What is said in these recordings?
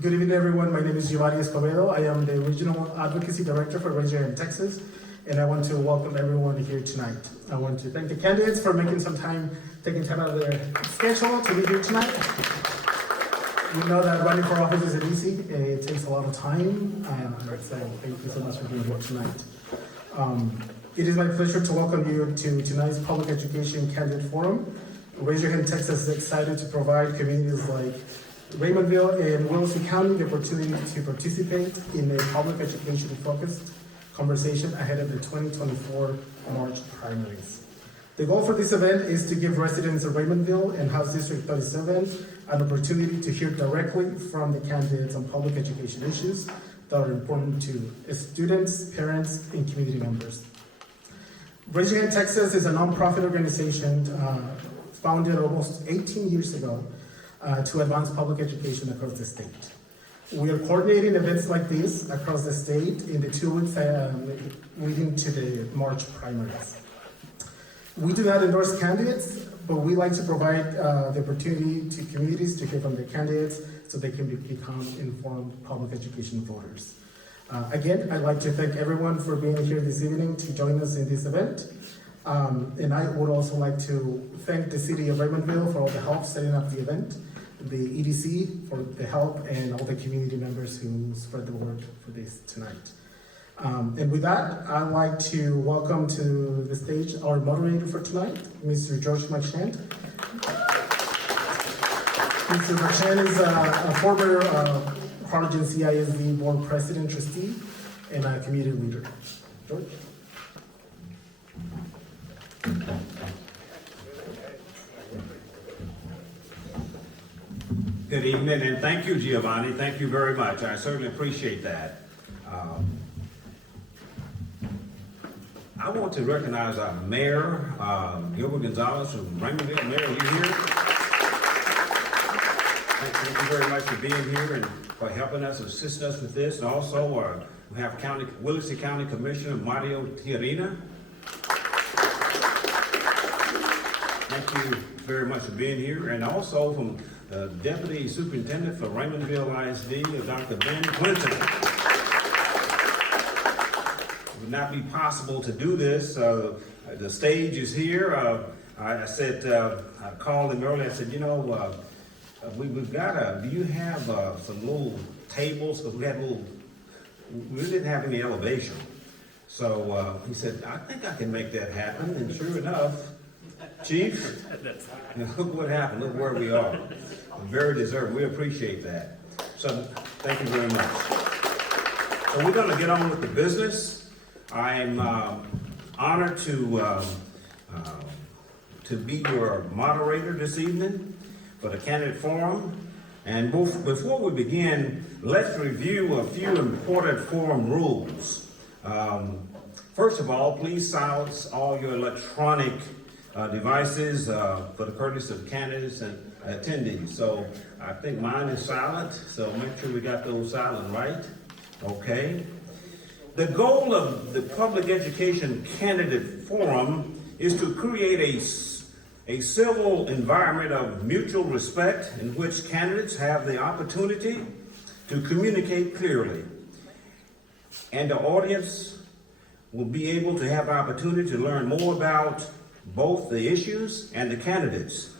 Good evening, everyone. My name is Giovanni Escobedo. I am the Regional Advocacy Director for Raymondville, Texas, and I want to welcome everyone here tonight. I want to thank the candidates for taking time out of their schedule to be here tonight. We know that running for office isn't easy. It takes a lot of time, so thank you so much for being here tonight. It is my pleasure to welcome you to tonight's Public Education Candidate Forum. Raise Your Hand Texas is excited to provide communities like Raymondville and Wilson County the opportunity to participate in a public education-focused conversation ahead of the 2024 March primaries. The goal for this event is to give residents of Raymondville and House District 37 an opportunity to hear directly from the candidates on public education issues that are important to students, parents, and community members. Raise Your Hand Texas is a nonprofit organization founded almost 18 years ago to advance public education across the state. We are coordinating events like this across the state in the 2 weeks leading to the March primaries. We do not endorse candidates, but we like to provide the opportunity to communities to hear from their candidates so they can become informed public education voters. Again, I'd like to thank everyone for being here this evening to join us in this event. And I would also like to thank the city of Raymondville for all the help setting up the event, the EDC for the help, and all the community members who spread the word for this tonight. And with that, I'd like to welcome to the stage our moderator for tonight, Mr. George McShand. Mr. McShand is a former Harlingen CISD board president, trustee, and a community leader. George? Good evening, and thank you, Giovanni. Thank you very much. I certainly appreciate that. I want to recognize our mayor, Gilbert Gonzalez from Raymondville. Mayor, are you here? Thank you very much for being here and for helping us, assisting us with this. And also, we have Williston County Commissioner Mario Tiarina. Thank you very much for being here. And also from Deputy Superintendent for Raymondville ISD, Dr. Ben Clinton. It would not be possible to do this. The stage is here. I called him earlier. I said, we've got do you have some little tables? Because we didn't have any elevation. So he said, I think I can make that happen. And sure enough, Chief, look what happened. Look where we are. Very deserved. We appreciate that. So thank you very much. So we're going to get on with the business. I'm honored to be your moderator this evening for the candidate forum. And before we begin, let's review a few important forum rules. First of all, please silence all your electronic devices for the courtesy of candidates and attendees. So I think mine is silent, so make sure we got those silent right. Okay. The goal of the Public Education Candidate Forum is to create a civil environment of mutual respect in which candidates have the opportunity to communicate clearly. And the audience will be able to have the opportunity to learn more about both the issues and the candidates.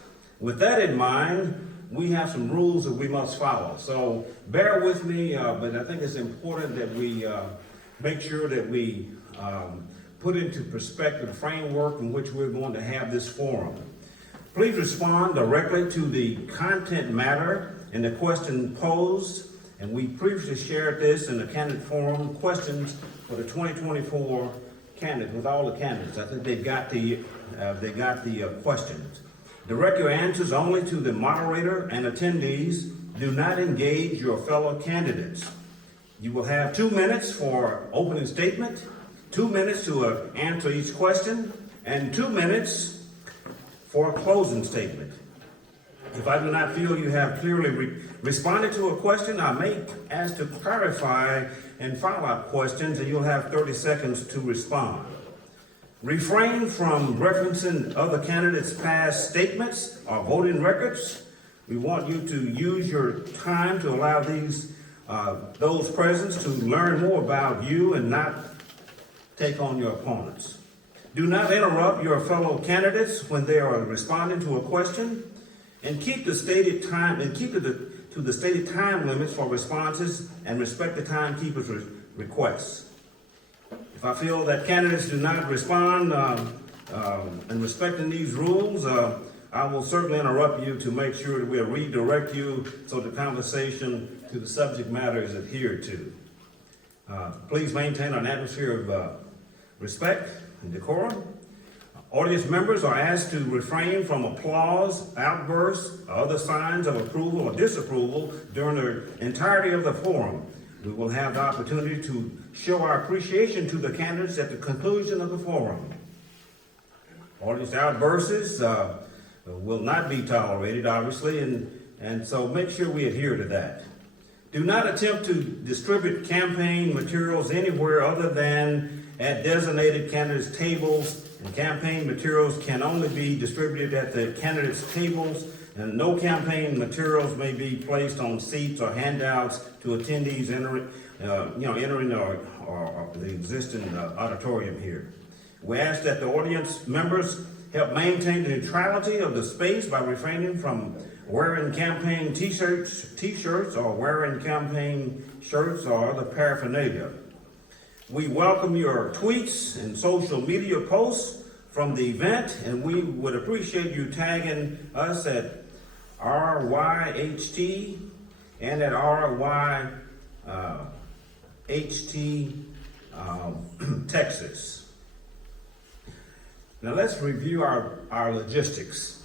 With that in mind, we have some rules that we must follow. So bear with me, but I think it's important that we make sure that we put into perspective the framework in which we're going to have this forum. Please respond directly to the content matter and the question posed. And we previously shared this in the candidate forum questions for the 2024 candidates, with all the candidates. I think they got the questions. Direct your answers only to the moderator and attendees. Do not engage your fellow candidates. You will have 2 minutes for opening statement, 2 minutes to answer each question, and 2 minutes for a closing statement. If I do not feel you have clearly responded to a question, I may ask to clarify and follow-up questions, and you'll have 30 seconds to respond. Refrain from referencing other candidates' past statements or voting records. We want you to use your time to allow those present to learn more about you and not take on your opponents. Do not interrupt your fellow candidates when they are responding to a question, and keep the stated time to the stated time limits for responses, and respect the timekeeper's requests. If I feel that candidates do not respond in respecting these rules, I will certainly interrupt you to make sure that we'll redirect you so the conversation to the subject matter is adhered to. Please maintain an atmosphere of respect and decorum. Audience members are asked to refrain from applause, outbursts, or other signs of approval or disapproval during the entirety of the forum. We will have the opportunity to show our appreciation to the candidates at the conclusion of the forum. Audience outbursts will not be tolerated, obviously, and so make sure we adhere to that. Do not attempt to distribute campaign materials anywhere other than at designated candidates' tables, and campaign materials can only be distributed at the candidates' tables, and no campaign materials may be placed on seats or handouts to attendees entering the existing auditorium here. We ask that the audience members help maintain the neutrality of the space by refraining from wearing campaign t-shirts or wearing campaign shirts or other paraphernalia. We welcome your tweets and social media posts from the event, and we would appreciate you tagging us at RYHT and at RYHT Texas. Now let's review our logistics.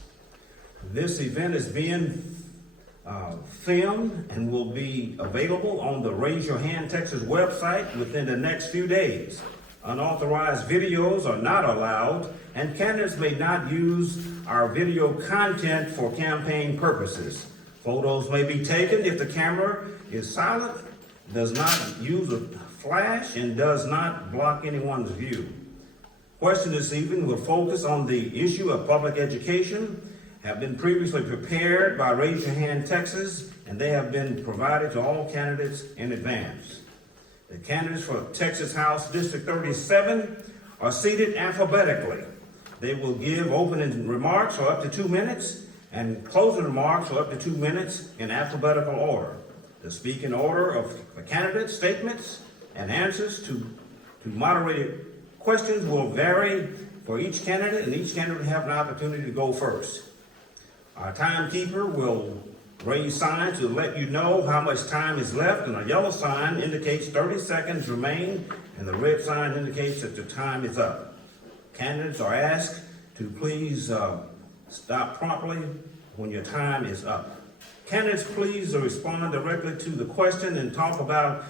This event is being filmed and will be available on the Raise Your Hand Texas website within the next few days. Unauthorized videos are not allowed, and candidates may not use our video content for campaign purposes. Photos may be taken if the camera is silent, does not use a flash, and does not block anyone's view. Questions this evening will focus on the issue of public education, have been previously prepared by Raise Your Hand Texas, and they have been provided to all candidates in advance. The candidates for Texas House District 37 are seated alphabetically. They will give opening remarks for up to 2 minutes and closing remarks for up to 2 minutes in alphabetical order. The speaking order of the candidates' statements and answers to moderated questions will vary for each candidate, and each candidate will have an opportunity to go first. Our timekeeper will raise signs to let you know how much time is left, and a yellow sign indicates 30 seconds remain, and the red sign indicates that the time is up. Candidates are asked to please stop promptly when your time is up. Candidates, please respond directly to the question and talk about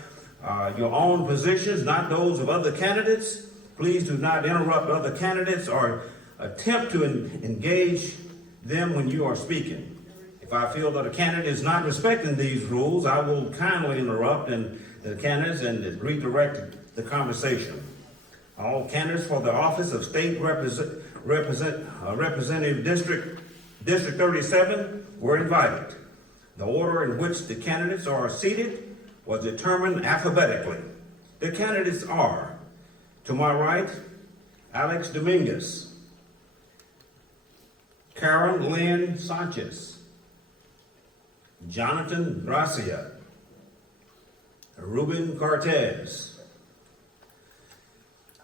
your own positions, not those of other candidates. Please do not interrupt other candidates or attempt to engage them when you are speaking. If I feel that a candidate is not respecting these rules, I will kindly interrupt the candidates and redirect the conversation. All candidates for the office of State Representative District 37 were invited. The order in which the candidates are seated was determined alphabetically. The candidates are, to my right, Alex Dominguez, Carol Lynn Sanchez, Jonathan Gracia, Ruben Cortez.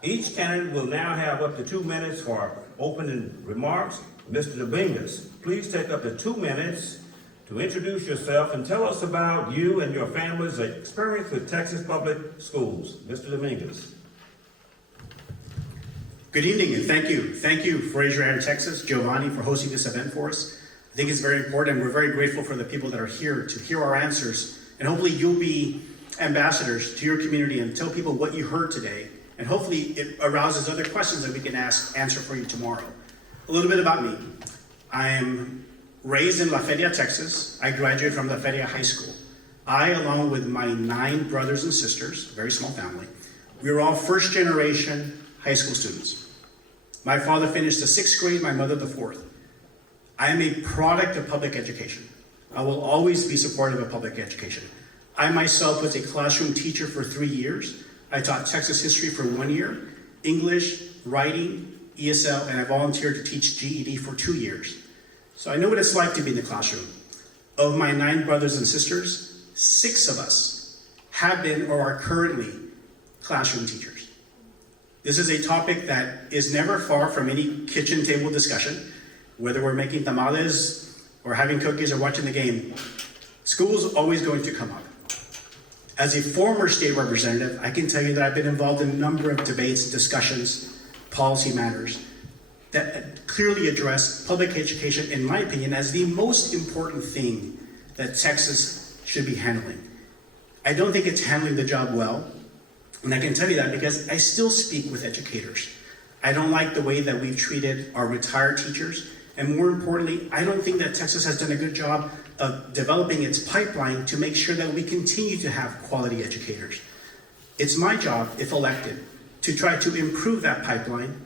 Each candidate will now have up to 2 minutes for opening remarks. Mr. Dominguez, please take up to 2 minutes to introduce yourself and tell us about you and your family's experience with Texas Public Schools. Mr. Dominguez. Good evening, and thank you. Thank you for Raise Your Hand Texas, Giovanni, for hosting this event for us. I think it's very important, and we're very grateful for the people that are here to hear our answers, and hopefully you'll be ambassadors to your community and tell people what you heard today, and hopefully it arouses other questions that we can answer for you tomorrow. A little bit about me. I am raised in La Feria, Texas. I graduated from La Feria High School. I, along with my 9 brothers and sisters, very small family, we were all first generation high school students. My father finished the 6th grade, my mother the 4th. I am a product of public education. I will always be supportive of public education. I myself was a classroom teacher for 3 years. I taught Texas history for 1 year, English, writing, ESL, and I volunteered to teach GED for 2 years. So I know what it's like to be in the classroom. Of my 9 brothers and sisters, 6 of us have been or are currently classroom teachers. This is a topic that is never far from any kitchen table discussion, whether we're making tamales or having cookies or watching the game. School is always going to come up. As a former state representative, I can tell you that I've been involved in a number of debates, discussions, policy matters that clearly address public education, in my opinion, as the most important thing that Texas should be handling. I don't think it's handling the job well, and I can tell you that because I still speak with educators. I don't like the way that we've treated our retired teachers, and more importantly, I don't think that Texas has done a good job of developing its pipeline to make sure that we continue to have quality educators. It's my job, if elected, to try to improve that pipeline,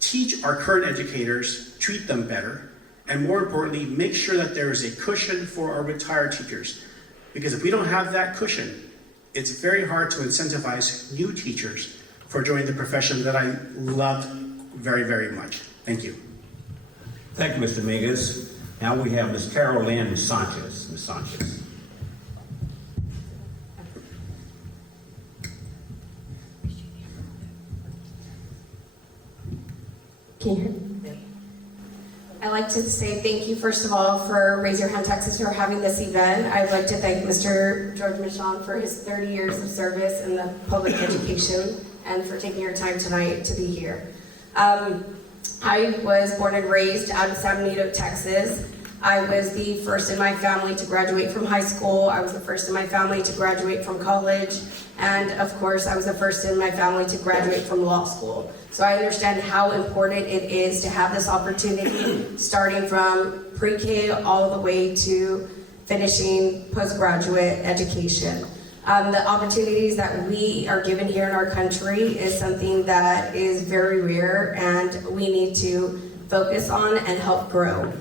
teach our current educators, treat them better, and more importantly, make sure that there is a cushion for our retired teachers. Because if we don't have that cushion, it's very hard to incentivize new teachers for joining the profession that I loved very, very much. Thank you. Thank you, Mr. Dominguez. Now we have Ms. Carol Lynn Sanchez. Ms. Sanchez. Can you hear me? I'd like to say thank you, first of all, for Raise Your Hand Texas for having this event. I'd like to thank Mr. George Michon for his 30 years of service in the public education and for taking your time tonight to be here. I was born and raised out of San Benito, Texas. I was the first in my family to graduate from high school. I was the first in my family to graduate from college. And of course, I was the first in my family to graduate from law school. So I understand how important it is to have this opportunity, starting from pre-K all the way to finishing postgraduate education. The opportunities that we are given here in our country is something that is very rare, and we need to focus on and help grow.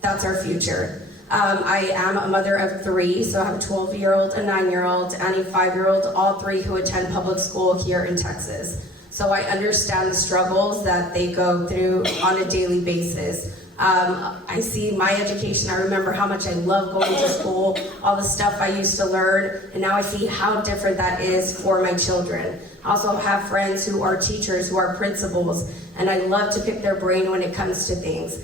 That's our future. I am a mother of 3, so I have a 12-year-old, a 9-year-old, and a 5-year-old, all 3 who attend public school here in Texas. So I understand the struggles that they go through on a daily basis. I see my education. I remember how much I love going to school, all the stuff I used to learn, and now I see how different that is for my children. I also have friends who are teachers, who are principals, and I love to pick their brain when it comes to things.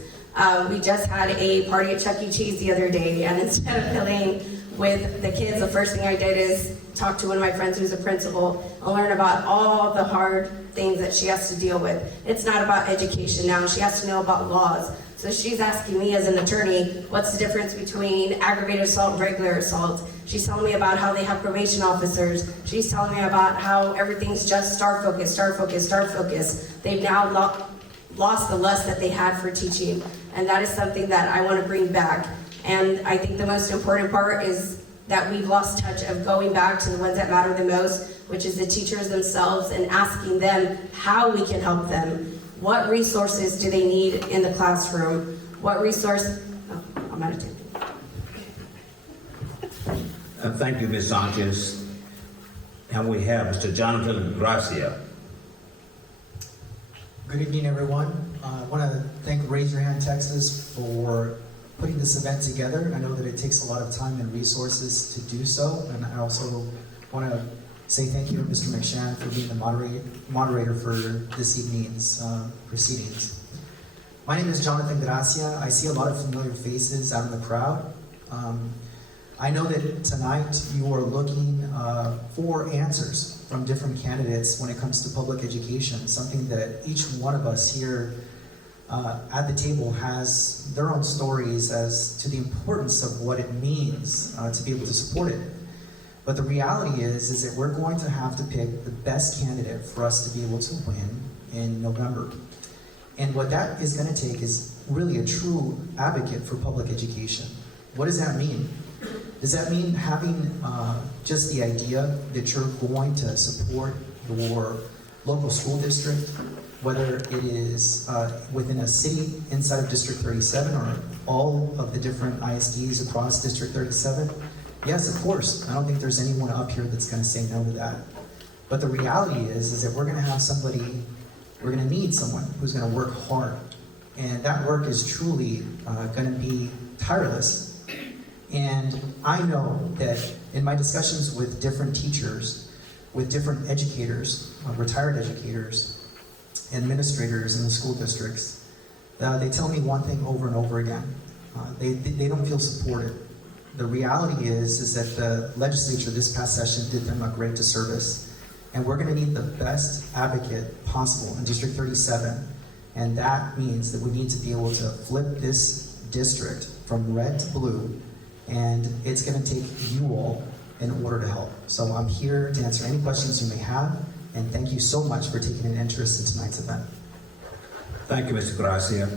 We just had a party at Chuck E. Cheese the other day, and instead of playing with the kids, the first thing I did is talk to one of my friends who's a principal and learn about all the hard things that she has to deal with. It's not about education now. She has to know about laws. So she's asking me as an attorney, what's the difference between aggravated assault and regular assault? She's telling me about how they have probation officers. She's telling me about how everything's just star focus, star focus, star focus. They've now lost the lust that they had for teaching. And that is something that I want to bring back. And I think the most important part is that we've lost touch of going back to the ones that matter the most, which is the teachers themselves, and asking them how we can help them. What resources do they need in the classroom? What resource? Oh, I'm out of time. Thank you, Ms. Sanchez. And we have Mr. Jonathan Gracia. Good evening, everyone. I want to thank Raise Your Hand Texas for putting this event together. I know that it takes a lot of time and resources to do so, and I also want to say thank you to Mr. McShann for being the moderator for this evening's proceedings. My name is Jonathan Gracia. I see a lot of familiar faces out in the crowd. I know that tonight you are looking for answers from different candidates when it comes to public education, something that each one of us here at the table has their own stories as to the importance of what it means to be able to support it. But the reality is that we're going to have to pick the best candidate for us to be able to win in November. And what that is going to take is really a true advocate for public education. What does that mean? Does that mean having just the idea that you're going to support your local school district, whether it is within a city inside of District 37 or all of the different ISDs across District 37, yes, of course. I don't think there's anyone up here that's going to say no to that. But the reality is that we're going to have somebody, we're going to need someone who's going to work hard. And that work is truly going to be tireless. And I know that in my discussions with different teachers, with different educators, retired educators, administrators in the school districts, they tell me one thing over and over again. They don't feel supported. The reality is that the legislature this past session did them a great disservice. And we're going to need the best advocate possible in District 37. And that means that we need to be able to flip this district from red to blue. And it's going to take you all in order to help. So I'm here to answer any questions you may have. And thank you so much for taking an interest in tonight's event. Thank you, Mr. Gracia.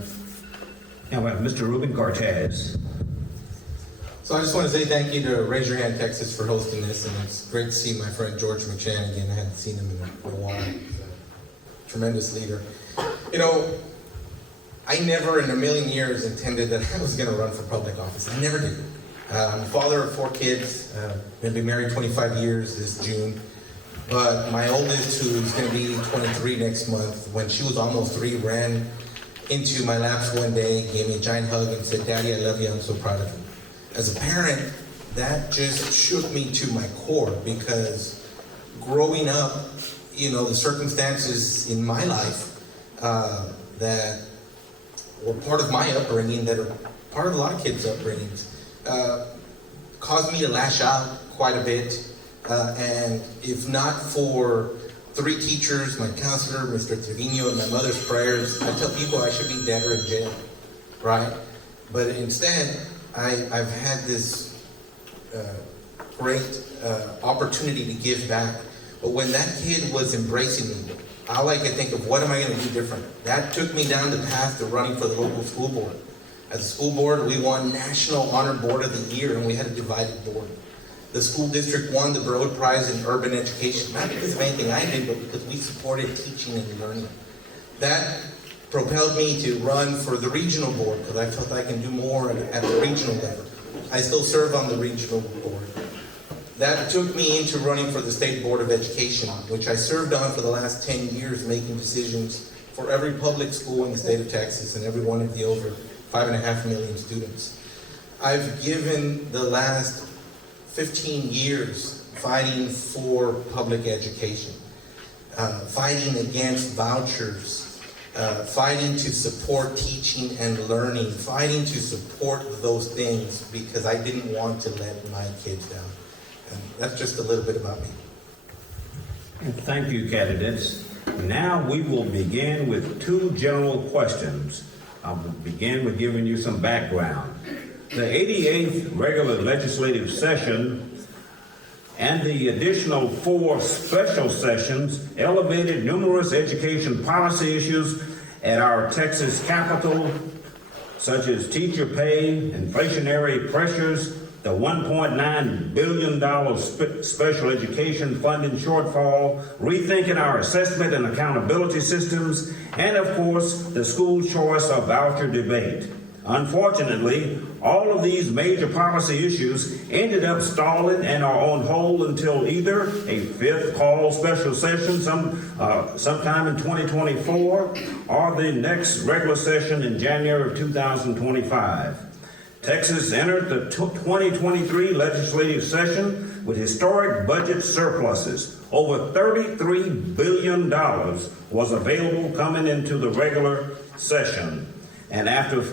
Now we have Mr. Ruben Cortez. So I just want to say thank you to Raise Your Hand Texas for hosting this, and it's great to see my friend George McShann again. I hadn't seen him in a while. He's a tremendous leader. You know, I never in a million years intended that I was going to run for public office. I never did. I'm a father of 4 kids. Going to be married 25 years this June. But my oldest, who's going to be 23 next month, when she was almost 3, ran into my laps one day, gave me a giant hug and said, "Daddy, I love you. I'm so proud of you." As a parent, that just shook me to my core, because growing up, you know, the circumstances in my life that were part of my upbringing, that are part of a lot of kids' upbringings, caused me to lash out quite a bit. And if not for 3 teachers, my counselor, Mr. Trevino, and my mother's prayers, I tell people I should be dead or in jail, right? But instead, I've had this great opportunity to give back. But when that kid was embracing me, all I could think of, what am I going to do different? That took me down the path to running for the local school board. As a school board, we won National Honor Board of the Year, and we had a divided board. The school district won the Broad Prize in Urban Education, not because of anything I did, but because we supported teaching and learning. That propelled me to run for the regional board, because I felt I can do more at the regional level. I still serve on the regional board. That took me into running for the State Board of Education, which I served on for the last 10 years, making decisions for every public school in the state of Texas and every one of the over 5.5 million students. I've given the last 15 years fighting for public education, fighting against vouchers, fighting to support teaching and learning, fighting to support those things, because I didn't want to let my kids down. And that's just a little bit about me. Thank you, candidates. Now we will begin with 2 general questions. I will begin with giving you some background. The 88th regular legislative session and the additional 4 special sessions elevated numerous education policy issues at our Texas Capitol, such as teacher pay, inflationary pressures, the $1.9 billion special education funding shortfall, rethinking our assessment and accountability systems, and of course, the school choice or voucher debate. Unfortunately, all of these major policy issues ended up stalling and are on hold until either a 5th call special session sometime in 2024 or the next regular session in January of 2025. Texas entered the 2023 legislative session with historic budget surpluses. Over $33 billion was available coming into the regular session. And after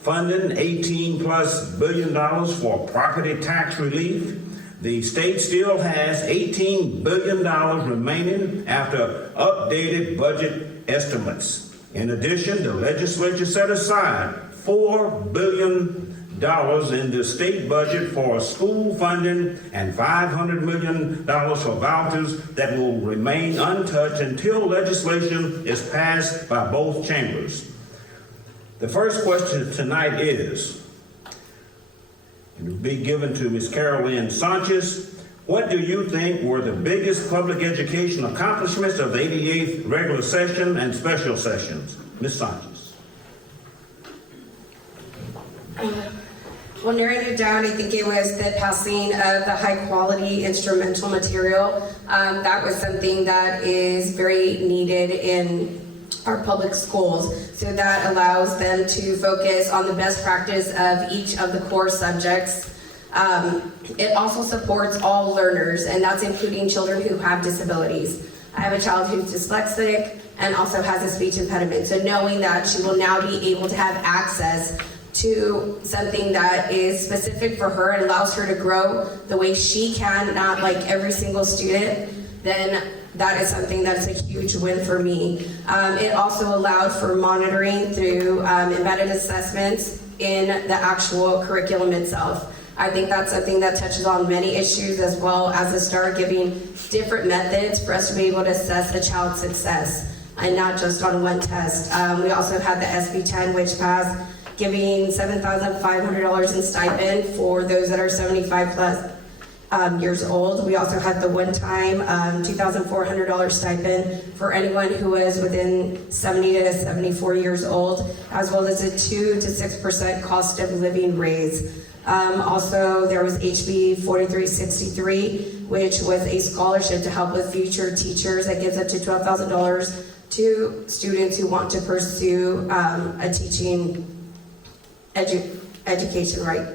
funding $18+ billion for property tax relief, the state still has $18 billion remaining after updated budget estimates. In addition, the legislature set aside $4 billion in the state budget for school funding and $500 million for vouchers that will remain untouched until legislation is passed by both chambers. The first question tonight is, it will be given to Ms. Carol Lynn Sanchez. What do you think were the biggest public education accomplishments of the 88th regular session and special sessions? Ms. Sanchez. Well, narrowing it down, I think it was the passing of the high-quality instrumental material. That was something that is very needed in our public schools. So that allows them to focus on the best practice of each of the core subjects. It also supports all learners, and that's including children who have disabilities. I have a child who's dyslexic and also has a speech impediment. So knowing that she will now be able to have access to something that is specific for her and allows her to grow the way she can, not like every single student, then that is something that's a huge win for me. It also allowed for monitoring through embedded assessments in the actual curriculum itself. I think that's something that touches on many issues, as well as to start giving different methods for us to be able to assess a child's success and not just on one test. We also had the SB 10, which passed, giving $7,500 in stipend for those that are 75 plus years old. We also had the one-time $2,400 stipend for anyone who was within 70 to 74 years old, as well as a 2 to 6% cost of living raise. Also, there was HB 4363, which was a scholarship to help with future teachers that gives up to $12,000 to students who want to pursue a teaching education, right?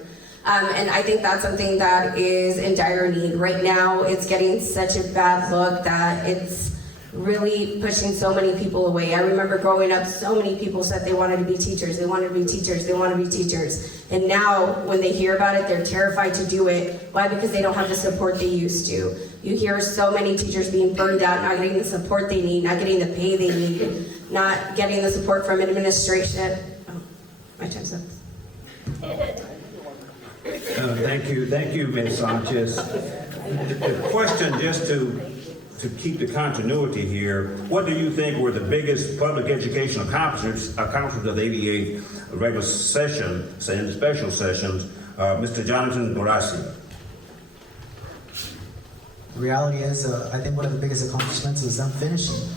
And I think that's something that is in dire need. Right now, it's getting such a bad look that it's really pushing so many people away. I remember growing up, so many people said they wanted to be teachers, they wanted to be teachers, they want to be teachers. And now, when they hear about it, they're terrified to do it. Why? Because they don't have the support they used to. You hear so many teachers being burned out, not getting the support they need, not getting the pay they need, not getting the support from administration. Oh, my time's up. Thank you, Ms. Sanchez. The question, just to keep the continuity here, what do you think were the biggest public education accomplishments of the 88th regular session and special sessions? Mr. Jonathan Gracia. The reality is, I think one of the biggest accomplishments was them finishing.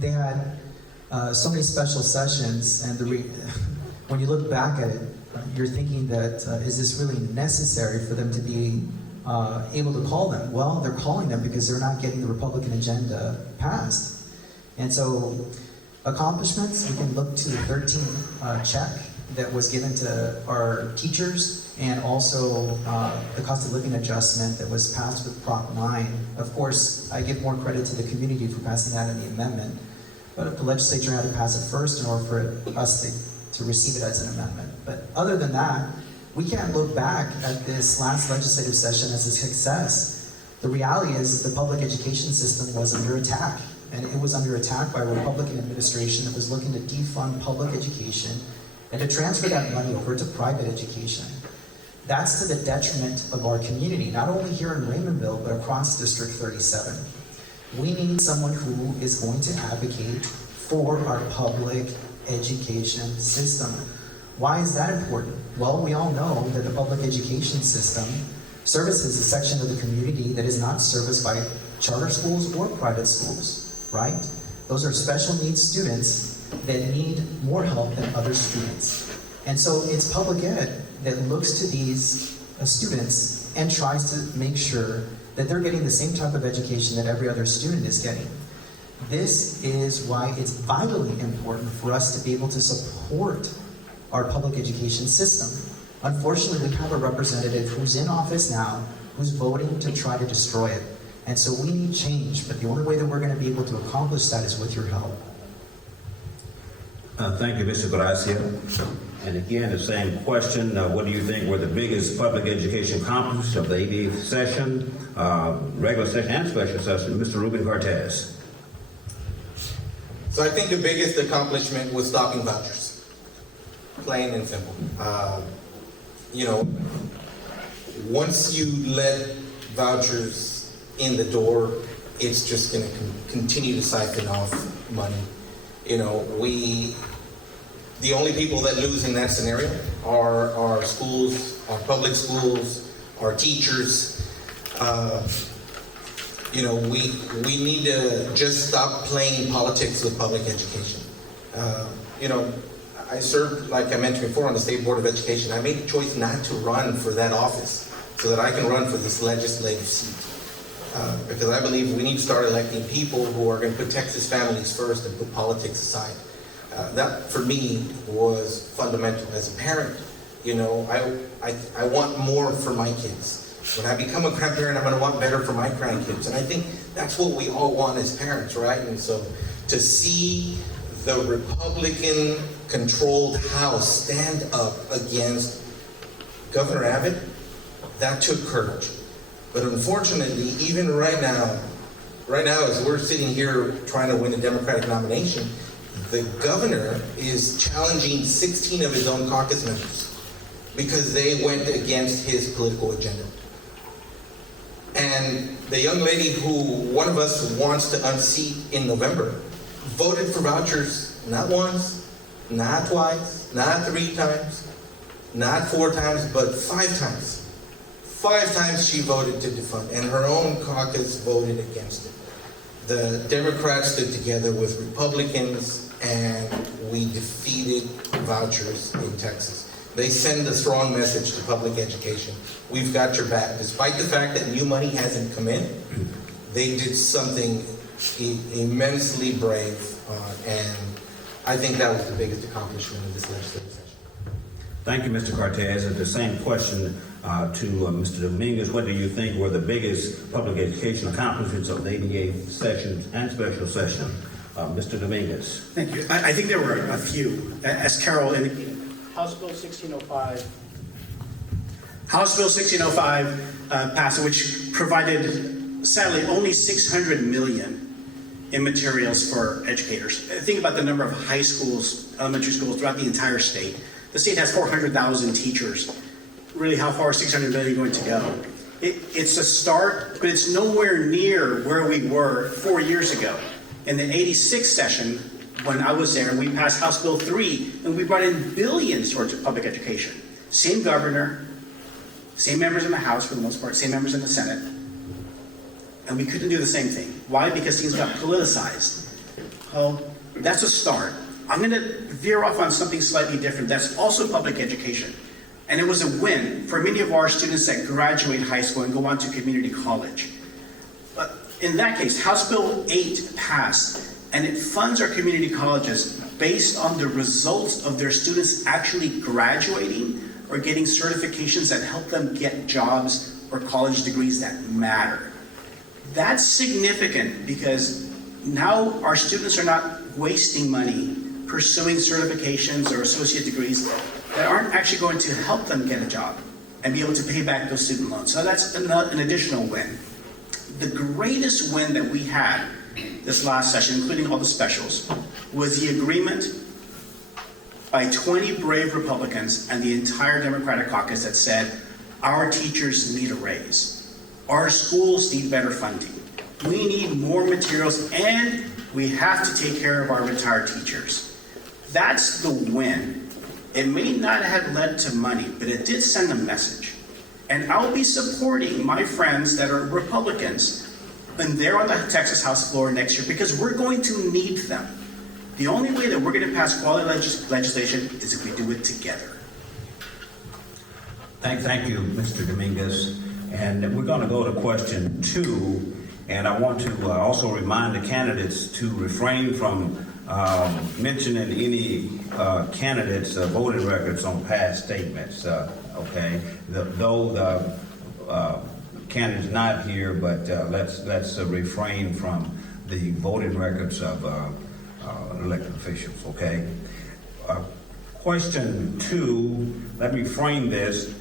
They had so many special sessions, and when you look back at it, you're thinking that, is this really necessary for them to be able to call them? Well, they're calling them because they're not getting the Republican agenda passed. And so, accomplishments, we can look to the 13th check that was given to our teachers, and also the cost of living adjustment that was passed with Prop 9. Of course, I give more credit to the community for passing that in the amendment, but the legislature had to pass it first in order for us to receive it as an amendment. But other than that, we can't look back at this last legislative session as a success. The reality is the public education system was under attack, and it was under attack by a Republican administration that was looking to defund public education and to transfer that money over to private education. That's to the detriment of our community, not only here in Raymondville, but across District 37. We need someone who is going to advocate for our public education system. Why is that important? Well, we all know that the public education system services a section of the community that is not serviced by charter schools or private schools, right? Those are special needs students that need more help than other students. And so it's public ed that looks to these students and tries to make sure that they're getting the same type of education that every other student is getting. This is why it's vitally important for us to be able to support our public education system. Unfortunately, we have a representative who's in office now who's voting to try to destroy it. And so we need change, but the only way that we're going to be able to accomplish that is with your help. Thank you, Mr. Gracia. And again, the same question, what do you think were the biggest public education accomplishments of the 88th session, regular session and special session? Mr. Ruben Cortez. So I think the biggest accomplishment was stopping vouchers, plain and simple. Once you let vouchers in the door, it's just going to continue to siphon off money. The only people that lose in that scenario are our schools, our public schools, our teachers. You know, we need to just stop playing politics with public education. You know, I served, like I mentioned before, on the State Board of Education. I made the choice not to run for that office so that I can run for this legislative seat. Because I believe we need to start electing people who are going to put Texas families first and put politics aside. That, for me, was fundamental. As a parent, you know, I want more for my kids. When I become a grandparent, I'm going to want better for my grandkids. And I think that's what we all want as parents, right? And so to see the Republican-controlled House stand up against Governor Abbott, that took courage. But unfortunately, even right now as we're sitting here trying to win a Democratic nomination, the governor is challenging 16 of his own caucus members because they went against his political agenda. And the young lady who one of us wants to unseat in November voted for vouchers not once, not twice, not 3 times, not 4 times, but 5 times. 5 times she voted to defund, and her own caucus voted against it. The Democrats stood together with Republicans, and we defeated vouchers in Texas. They send a strong message to public education. We've got your back. Despite the fact that new money hasn't come in, they did something immensely brave, and I think that was the biggest accomplishment of this legislative session. Thank you, Mr. Cortez. And the same question to Mr. Dominguez. What do you think were the biggest public education accomplishments of the 88th session and special session? Mr. Dominguez. Thank you. I think there were a few. As Carol indicated, House Bill 1605. House Bill 1605 passed, which provided, sadly, only $600 million in materials for educators. Think about the number of high schools, elementary schools throughout the entire state. The state has 400,000 teachers. Really, how far is 600 million going to go? It's a start, but it's nowhere near where we were 4 years ago. In the 86th session, when I was there, we passed House Bill 3, and we brought in billions towards public education. Same governor, same members in the House for the most part, same members in the Senate, and we couldn't do the same thing. Why? Because things got politicized. Well, that's a start. I'm going to veer off on something slightly different. That's also public education. And it was a win for many of our students that graduate high school and go on to community college. But in that case, House Bill 8 passed, and it funds our community colleges based on the results of their students actually graduating or getting certifications that help them get jobs or college degrees that matter. That's significant because now our students are not wasting money pursuing certifications or associate degrees that aren't actually going to help them get a job and be able to pay back those student loans. So that's an additional win. The greatest win that we had this last session, including all the specials, was the agreement by 20 brave Republicans and the entire Democratic caucus that said, our teachers need a raise. Our schools need better funding. We need more materials, and we have to take care of our retired teachers. That's the win. It may not have led to money, but it did send a message. And I'll be supporting my friends that are Republicans when they're on the Texas House floor next year, because we're going to need them. The only way that we're going to pass quality legislation is if we do it together. Thank you, Mr. Dominguez. And we're going to go to question 2. And I want to also remind the candidates to refrain from mentioning any candidates' voting records on past statements. Okay, though the candidate's not here, but let's refrain from the voting records of elected officials. Okay. Question 2. Let me frame this.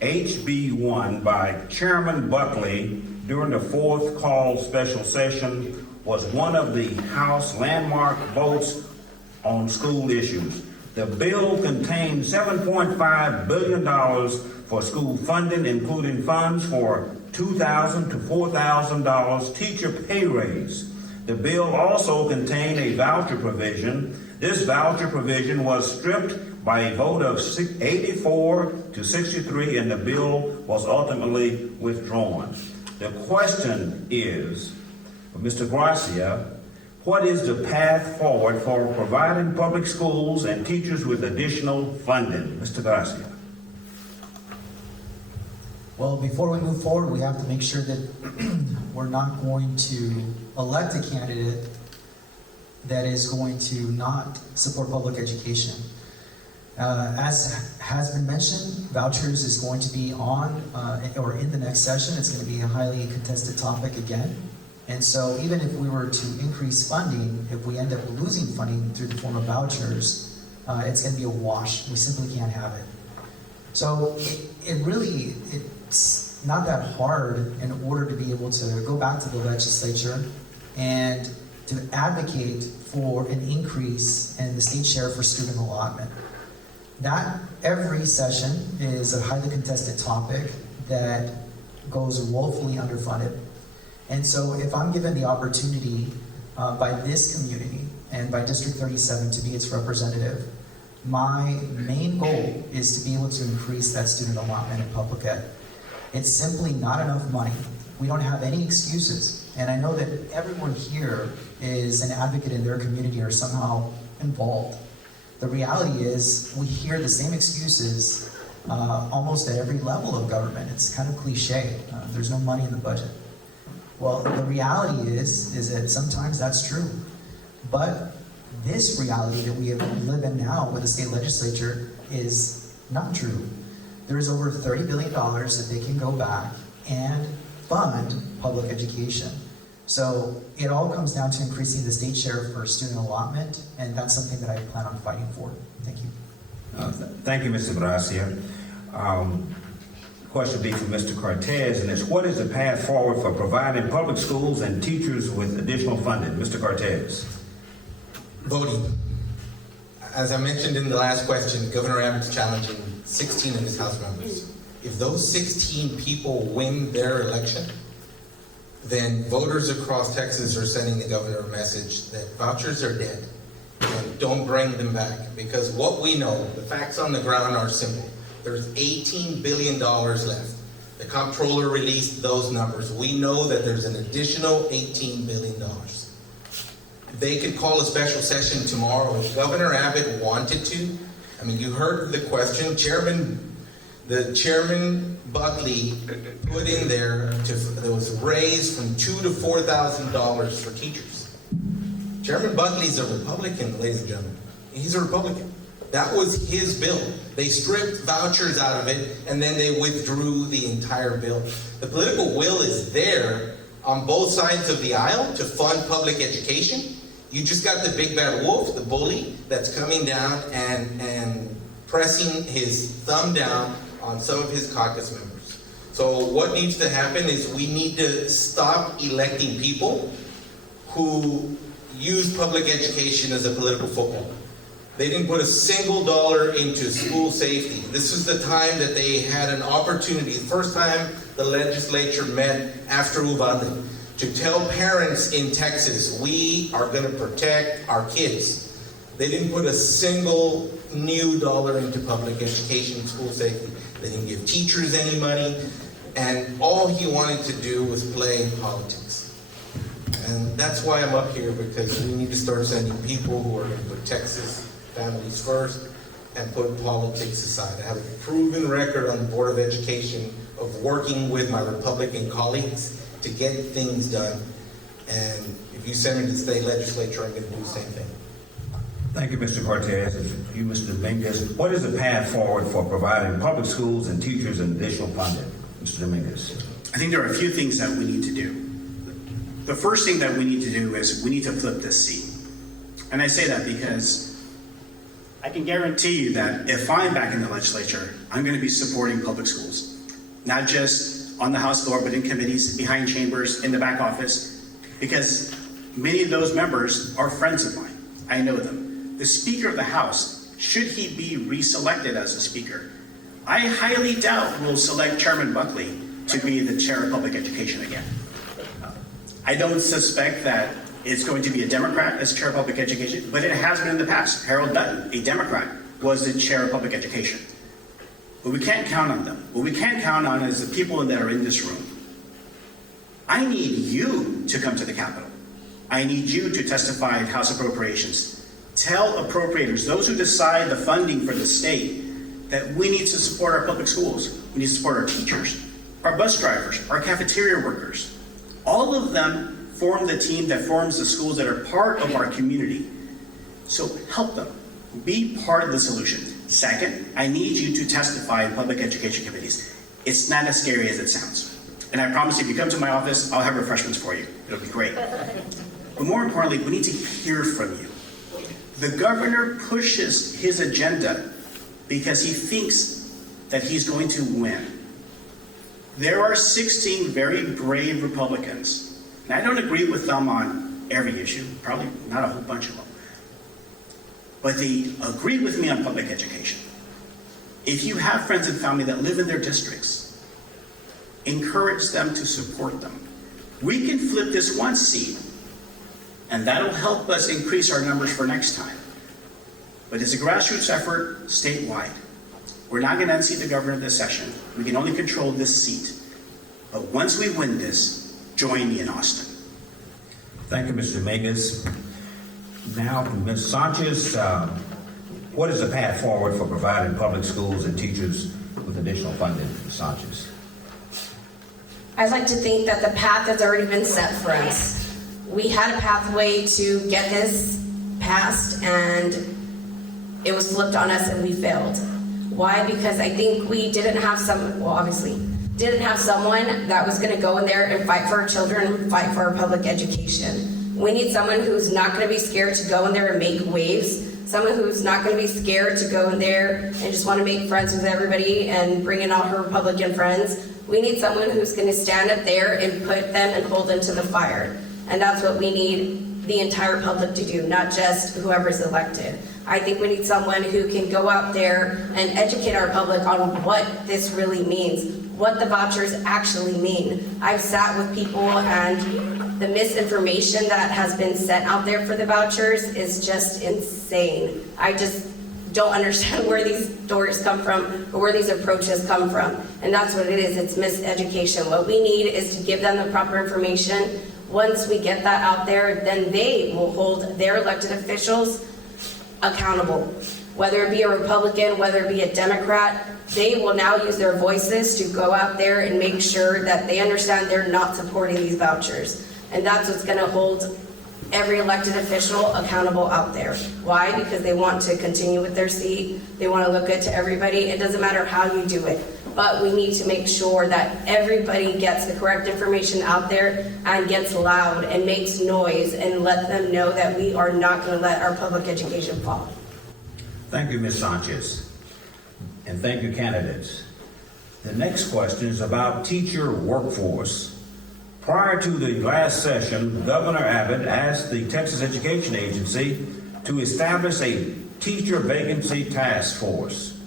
HB1 by Chairman Buckley during the 4th call special session was one of the House landmark votes on school issues. The bill contained $7.5 billion for school funding, including funds for $2,000 to $4,000 teacher pay raise. The bill also contained a voucher provision. This voucher provision was stripped by a vote of 84 to 63, and the bill was ultimately withdrawn. The question is, Mr. Gracia, what is the path forward for providing public schools and teachers with additional funding? Mr. Gracia. Well, before we move forward, we have to make sure that we're not going to elect a candidate that is going to not support public education. As has been mentioned, vouchers is going to be on or in the next session. It's going to be a highly contested topic again. And so even if we were to increase funding, if we end up losing funding through the form of vouchers, it's going to be a wash. We simply can't have it. So it's not that hard in order to be able to go back to the legislature and to advocate for an increase in the state share for student allotment. That every session is a highly contested topic that goes woefully underfunded. And so if I'm given the opportunity by this community and by District 37 to be its representative, my main goal is to be able to increase that student allotment in public ed. It's simply not enough money. We don't have any excuses. And I know that everyone here is an advocate in their community or somehow involved. The reality is we hear the same excuses almost at every level of government. It's kind of cliche. There's no money in the budget. Well, the reality is that sometimes that's true. But this reality that we live in now with the state legislature is not true. There is over $30 billion that they can go back and fund public education. So it all comes down to increasing the state share for student allotment, and that's something that I plan on fighting for. Thank you. Thank you, Mr. Gracia. Question be for Mr. Cortez, and it's what is the path forward for providing public schools and teachers with additional funding? Mr. Cortez. Voting. As I mentioned in the last question, Governor Abbott's challenging 16 of his House members. If those 16 people win their election, then voters across Texas are sending the governor a message that vouchers are dead and don't bring them back. Because what we know, the facts on the ground are simple. There's $18 billion left. The comptroller released those numbers. We know that there's an additional $18 billion. They could call a special session tomorrow if Governor Abbott wanted to. I mean, you heard the question. The Chairman Buckley put in there there was raised from $2,000 to $4,000 for teachers. Chairman Buckley's a Republican, ladies and gentlemen. He's a Republican. That was his bill. They stripped vouchers out of it, and then they withdrew the entire bill. The political will is there on both sides of the aisle to fund public education. You just got the big bad wolf, the bully, that's coming down and pressing his thumb down on some of his caucus members. So what needs to happen is we need to stop electing people who use public education as a political football. They didn't put a single dollar into school safety. This is the time that they had an opportunity, the first time the legislature met after Uvalde, to tell parents in Texas, we are going to protect our kids. They didn't put a single new dollar into public education and school safety. They didn't give teachers any money, and all he wanted to do was play politics. And that's why I'm up here, because we need to start sending people who are going to put Texas families first and put politics aside. I have a proven record on the Board of Education of working with my Republican colleagues to get things done. And if you send me to the state legislature, I'm going to do the same thing. Thank you, Mr. Cortez. You, Mr. Dominguez. What is the path forward for providing public schools and teachers and additional funding? Mr. Dominguez. I think there are a few things that we need to do. The first thing that we need to do is we need to flip this seat. And I say that because I can guarantee you that if I'm back in the legislature, I'm going to be supporting public schools. Not just on the House floor, but in committees, behind chambers, in the back office, because many of those members are friends of mine. I know them. The Speaker of the House, should he be reselected as a Speaker, I highly doubt we'll select Chairman Buckley to be the chair of public education again. I don't suspect that it's going to be a Democrat as chair of public education, but it has been in the past. Harold Dutton, a Democrat, was the chair of public education. But we can't count on them. What we can count on is the people that are in this room. I need you to come to the Capitol. I need you to testify in House Appropriations. Tell appropriators, those who decide the funding for the state, that we need to support our public schools. We need to support our teachers, our bus drivers, our cafeteria workers. All of them form the team that forms the schools that are part of our community. So help them. Be part of the solution. Second, I need you to testify in public education committees. It's not as scary as it sounds. And I promise if you come to my office, I'll have refreshments for you. It'll be great. But more importantly, we need to hear from you. The governor pushes his agenda because he thinks that he's going to win. There are 16 very brave Republicans, and I don't agree with them on every issue, probably not a whole bunch of them. But they agree with me on public education. If you have friends and family that live in their districts, encourage them to support them. We can flip this one seat, and that'll help us increase our numbers for next time. But it's a grassroots effort statewide. We're not going to unseat the governor this session. We can only control this seat. But once we win this, join me in Austin. Thank you, Mr. Dominguez. Now, Ms. Sanchez, what is the path forward for providing public schools and teachers with additional funding? Ms. Sanchez. I'd like to think that the path has already been set for us. We had a pathway to get this passed, and it was flipped on us and we failed. Why? Because I think we didn't have didn't have someone that was going to go in there and fight for our children and fight for our public education. We need someone who's not going to be scared to go in there and make waves, someone who's not going to be scared to go in there and just want to make friends with everybody and bring in all her Republican friends. We need someone who's going to stand up there and put them and hold them to the fire. And that's what we need the entire public to do, not just whoever's elected. I think we need someone who can go out there and educate our public on what this really means, what the vouchers actually mean. I've sat with people, and the misinformation that has been sent out there for the vouchers is just insane. I just don't understand where these stories come from or where these approaches come from. And that's what it is, it's miseducation. What we need is to give them the proper information. Once we get that out there, then they will hold their elected officials accountable. Whether it be a Republican, whether it be a Democrat, they will now use their voices to go out there and make sure that they understand they're not supporting these vouchers. And that's what's gonna hold every elected official accountable out there. Why? Because they want to continue with their seat. They want to look good to everybody. It doesn't matter how you do it, but we need to make sure that everybody gets the correct information out there and gets loud and makes noise and let them know that we are not going to let our public education fall. Thank you, Ms. Sanchez. And thank you, candidates. The next question is about teacher workforce. Prior to the last session, Governor Abbott asked the Texas Education Agency to establish a teacher vacancy task force.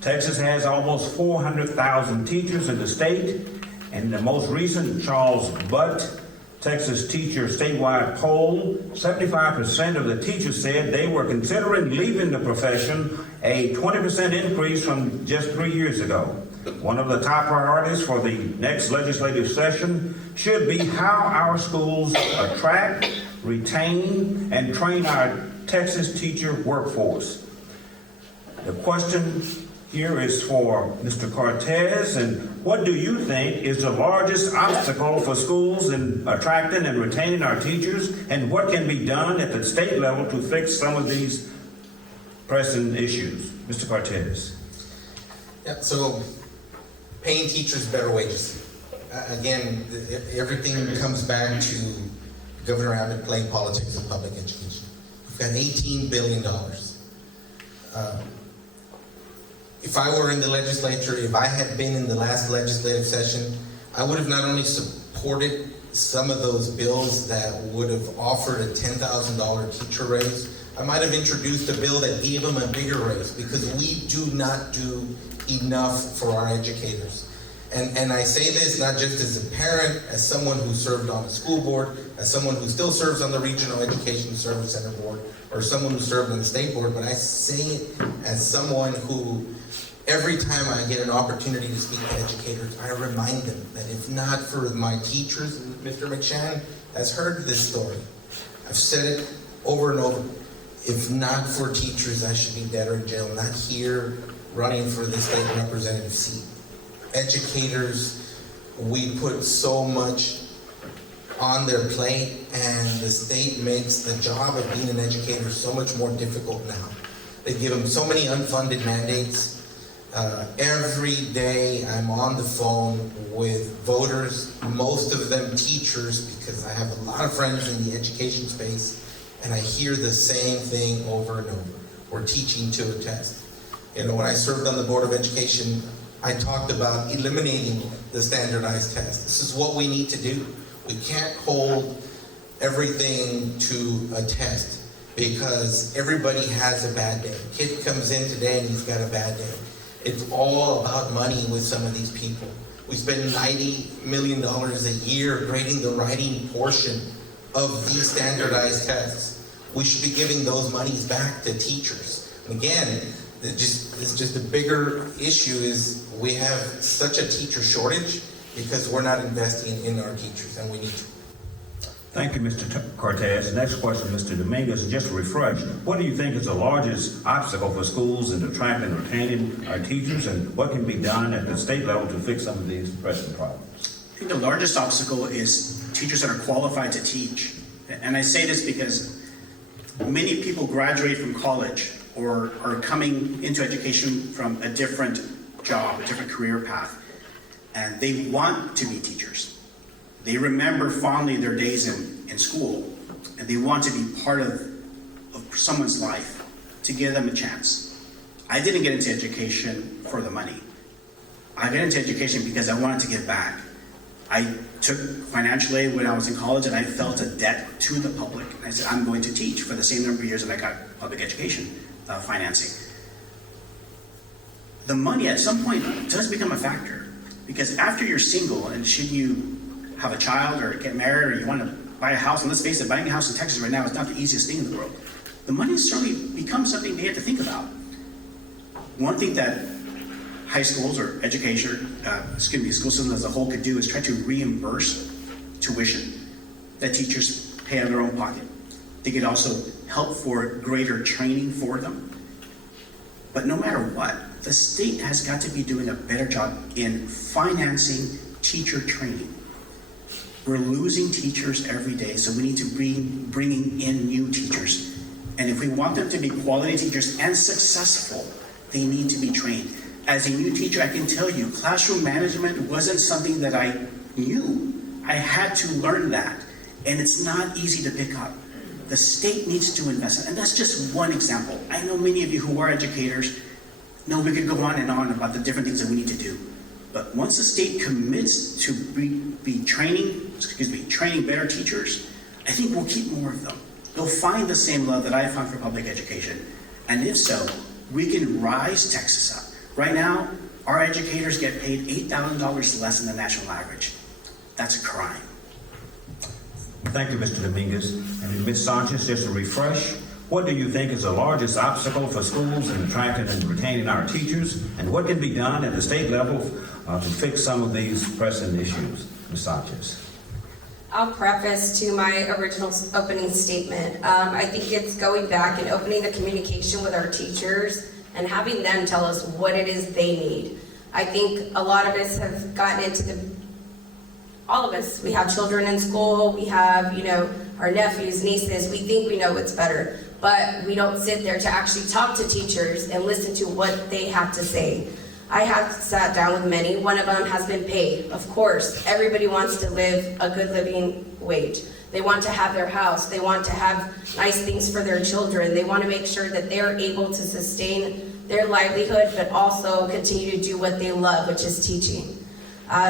Texas has almost 400,000 teachers in the state, and in the most recent Charles Butt Texas Teacher statewide poll, 75% of the teachers said they were considering leaving the profession, a 20% increase from just 3 years ago. One of the top priorities for the next legislative session should be how our schools attract, retain, and train our Texas teacher workforce. The question here is for Mr. Cortez, and what do you think is the largest obstacle for schools in attracting and retaining our teachers, and what can be done at the state level to fix some of these pressing issues? Mr. Cortez. Yeah, so paying teachers better wages. Again, everything comes back to Governor Abbott playing politics in public education. We've got $18 billion. If I were in the legislature, if I had been in the last legislative session, I would have not only supported some of those bills that would have offered a $10,000 teacher raise, I might have introduced a bill that gave them a bigger raise, because we do not do enough for our educators. And I say this not just as a parent, as someone who served on the school board, as someone who still serves on the Regional Education Service Center board, or someone who served on the state board, but I say it as someone who, every time I get an opportunity to speak to educators, I remind them that if not for my teachers, and Mr. McShann has heard this story, I've said it over and over, if not for teachers, I should be dead or in jail, not here running for the state representative seat. Educators, we put so much on their plate, and the state makes the job of being an educator so much more difficult now. They give them so many unfunded mandates. Every day I'm on the phone with voters, most of them teachers, because I have a lot of friends in the education space, and I hear the same thing over and over. We're teaching to a test. You know, when I served on the Board of Education, I talked about eliminating the standardized test. This is what we need to do. We can't hold everything to a test because everybody has a bad day. A kid comes in today and he's got a bad day. It's all about money with some of these people. We spend $90 million a year grading the writing portion of these standardized tests. We should be giving those monies back to teachers. Again, it's just a bigger issue is we have such a teacher shortage because we're not investing in our teachers, and we need to. Thank you, Mr. Cortez. Next question, Mr. Dominguez. Just to refresh, what do you think is the largest obstacle for schools in attracting and retaining our teachers, and what can be done at the state level to fix some of these pressing problems? I think the largest obstacle is teachers that are qualified to teach. And I say this because many people graduate from college or are coming into education from a different job, a different career path, and they want to be teachers. They remember fondly their days in school, and they want to be part of someone's life, to give them a chance. I didn't get into education for the money. I got into education because I wanted to give back. I took financial aid when I was in college, and I felt a debt to the public. And I said, I'm going to teach for the same number of years that I got public education financing. The money at some point does become a factor, because after you're single, and should you have a child or get married or you want to buy a house, and let's face it, buying a house in Texas right now is not the easiest thing in the world. The money certainly becomes something they have to think about. One thing that high schools or education, school system as a whole could do is try to reimburse tuition that teachers pay out of their own pocket. They could also help for greater training for them. But no matter what, the state has got to be doing a better job in financing teacher training. We're losing teachers every day, so we need to be bringing in new teachers. And if we want them to be quality teachers and successful, they need to be trained. As a new teacher, I can tell you, classroom management wasn't something that I knew. I had to learn that, and it's not easy to pick up. The state needs to invest, and that's just one example. I know many of you who are educators know we could go on and on about the different things that we need to do. But once the state commits to be training better teachers, I think we'll keep more of them. They'll find the same love that I found for public education. And if so, we can rise Texas up. Right now, our educators get paid $8,000 less than the national average. That's a crime. Thank you, Mr. Dominguez. And Ms. Sanchez, just to refresh, what do you think is the largest obstacle for schools in attracting and retaining our teachers, and what can be done at the state level to fix some of these pressing issues? Ms. Sanchez. I'll preface to my original opening statement. I think it's going back and opening the communication with our teachers and having them tell us what it is they need. I think a lot of us have gotten into all of us, we have children in school, we have, our nephews, nieces, we think we know what's better, but we don't sit there to actually talk to teachers and listen to what they have to say. I have sat down with many. One of them has been paid. Of course, everybody wants to live a good living wage. They want to have their house. They want to have nice things for their children. They want to make sure that they're able to sustain their livelihood, but also continue to do what they love, which is teaching.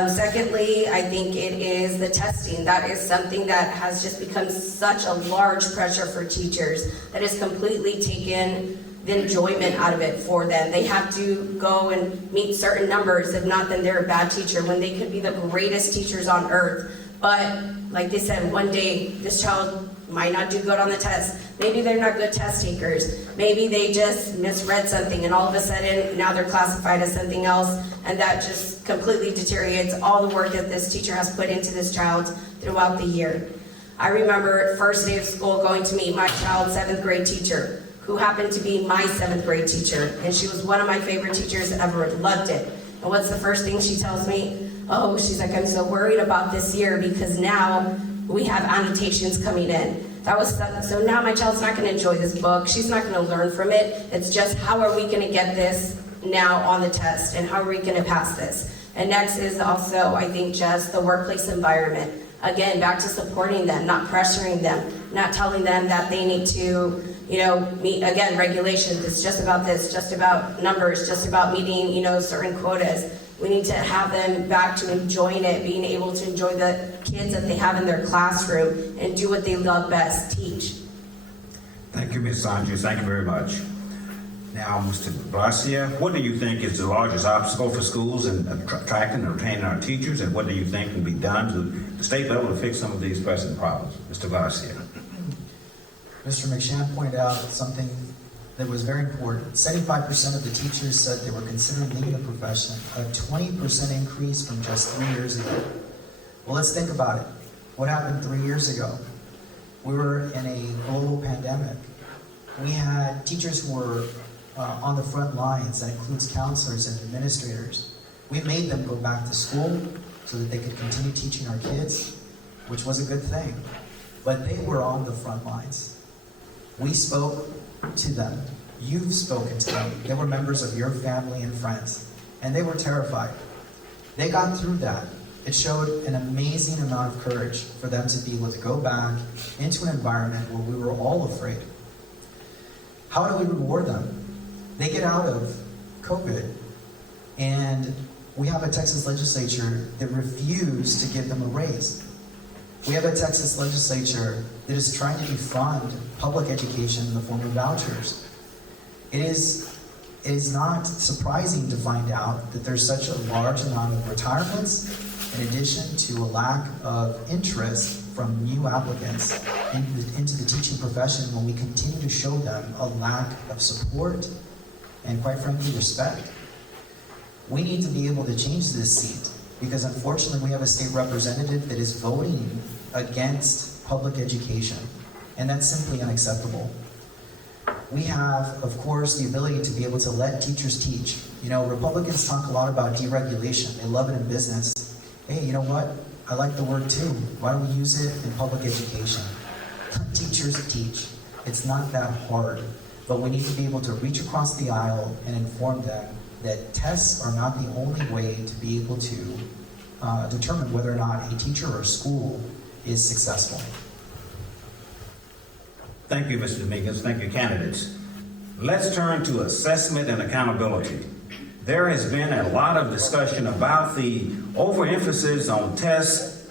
Secondly, I think it is the testing. That is something that has just become such a large pressure for teachers that has completely taken the enjoyment out of it for them. They have to go and meet certain numbers. If not, then they're a bad teacher when they could be the greatest teachers on earth. But like they said, one day this child might not do good on the test. Maybe they're not good test takers. Maybe they just misread something and all of a sudden now they're classified as something else, and that just completely deteriorates all the work that this teacher has put into this child throughout the year. I remember first day of school going to meet my child's 7th grade teacher, who happened to be my 7th grade teacher, and she was one of my favorite teachers ever, loved it. And what's the first thing she tells me? Oh, she's like, I'm so worried about this year because now we have annotations coming in. That was so now my child's not going to enjoy this book. She's not going to learn from it. It's just how are we going to get this now on the test, and how are we going to pass this? And next is also, I think, just the workplace environment. Again, back to supporting them, not pressuring them, not telling them that they need to, meet, again, regulations. It's just about this, just about numbers, just about meeting, certain quotas. We need to have them back to enjoying it, being able to enjoy the kids that they have in their classroom and do what they love best, teach. Thank you, Ms. Sanchez. Thank you very much. Now, Mr. Gracia, what do you think is the largest obstacle for schools in attracting and retaining our teachers, and what do you think can be done to the state level to fix some of these pressing problems? Mr. Gracia. Mr. McShann pointed out something that was very important. 75% of the teachers said they were considering leaving the profession, a 20% increase from just 3 years ago. Well, let's think about it. What happened 3 years ago? We were in a global pandemic. We had teachers who were on the front lines. That includes counselors and administrators. We made them go back to school so that they could continue teaching our kids, which was a good thing. But they were on the front lines. We spoke to them. You've spoken to them. They were members of your family and friends, and they were terrified. They got through that. It showed an amazing amount of courage for them to be able to go back into an environment where we were all afraid. How do we reward them? They get out of COVID, and we have a Texas legislature that refused to give them a raise. We have a Texas legislature that is trying to defund public education in the form of vouchers. It is not surprising to find out that there's such a large amount of retirements, in addition to a lack of interest from new applicants into the teaching profession, when we continue to show them a lack of support and, quite frankly, respect. We need to be able to change this seat, because unfortunately we have a state representative that is voting against public education, and that's simply unacceptable. We have, of course, the ability to be able to let teachers teach. Republicans talk a lot about deregulation. They love it in business. Hey, you know what? I like the word too. Why don't we use it in public education? Teachers teach. It's not that hard, but we need to be able to reach across the aisle and inform them that tests are not the only way to be able to determine whether or not a teacher or a school is successful. Thank you, Mr. Dominguez. Thank you, candidates. Let's turn to assessment and accountability. There has been a lot of discussion about the overemphasis on tests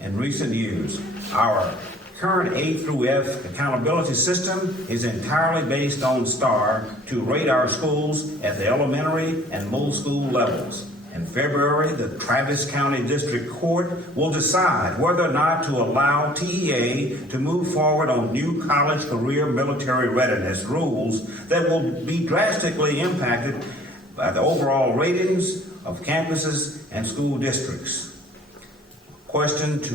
in recent years. Our current A through F accountability system is entirely based on STAR to rate our schools at the elementary and middle school levels. In February, the Travis County District Court will decide whether or not to allow TEA to move forward on new college career military readiness rules that will be drastically impacted by the overall ratings of campuses and school districts. Question to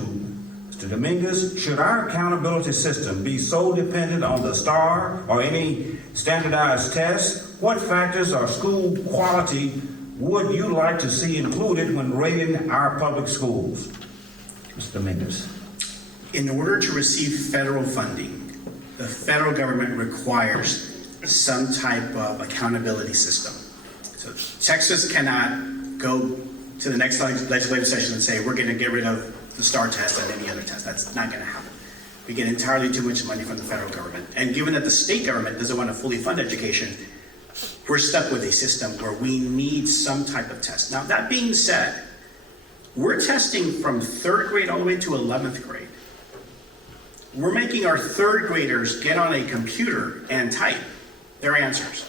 Mr. Dominguez: should our accountability system be so dependent on the STAR or any standardized tests? What factors or school quality would you like to see included when rating our public schools? Mr. Dominguez. In order to receive federal funding, the federal government requires some type of accountability system. So Texas cannot go to the next legislative session and say, we're going to get rid of the STAR test and any other test. That's not going to happen. We get entirely too much money from the federal government. And given that the state government doesn't want to fully fund education, we're stuck with a system where we need some type of test. Now, that being said, we're testing from 3rd grade all the way to 11th grade. We're making our 3rd graders get on a computer and type. their answers.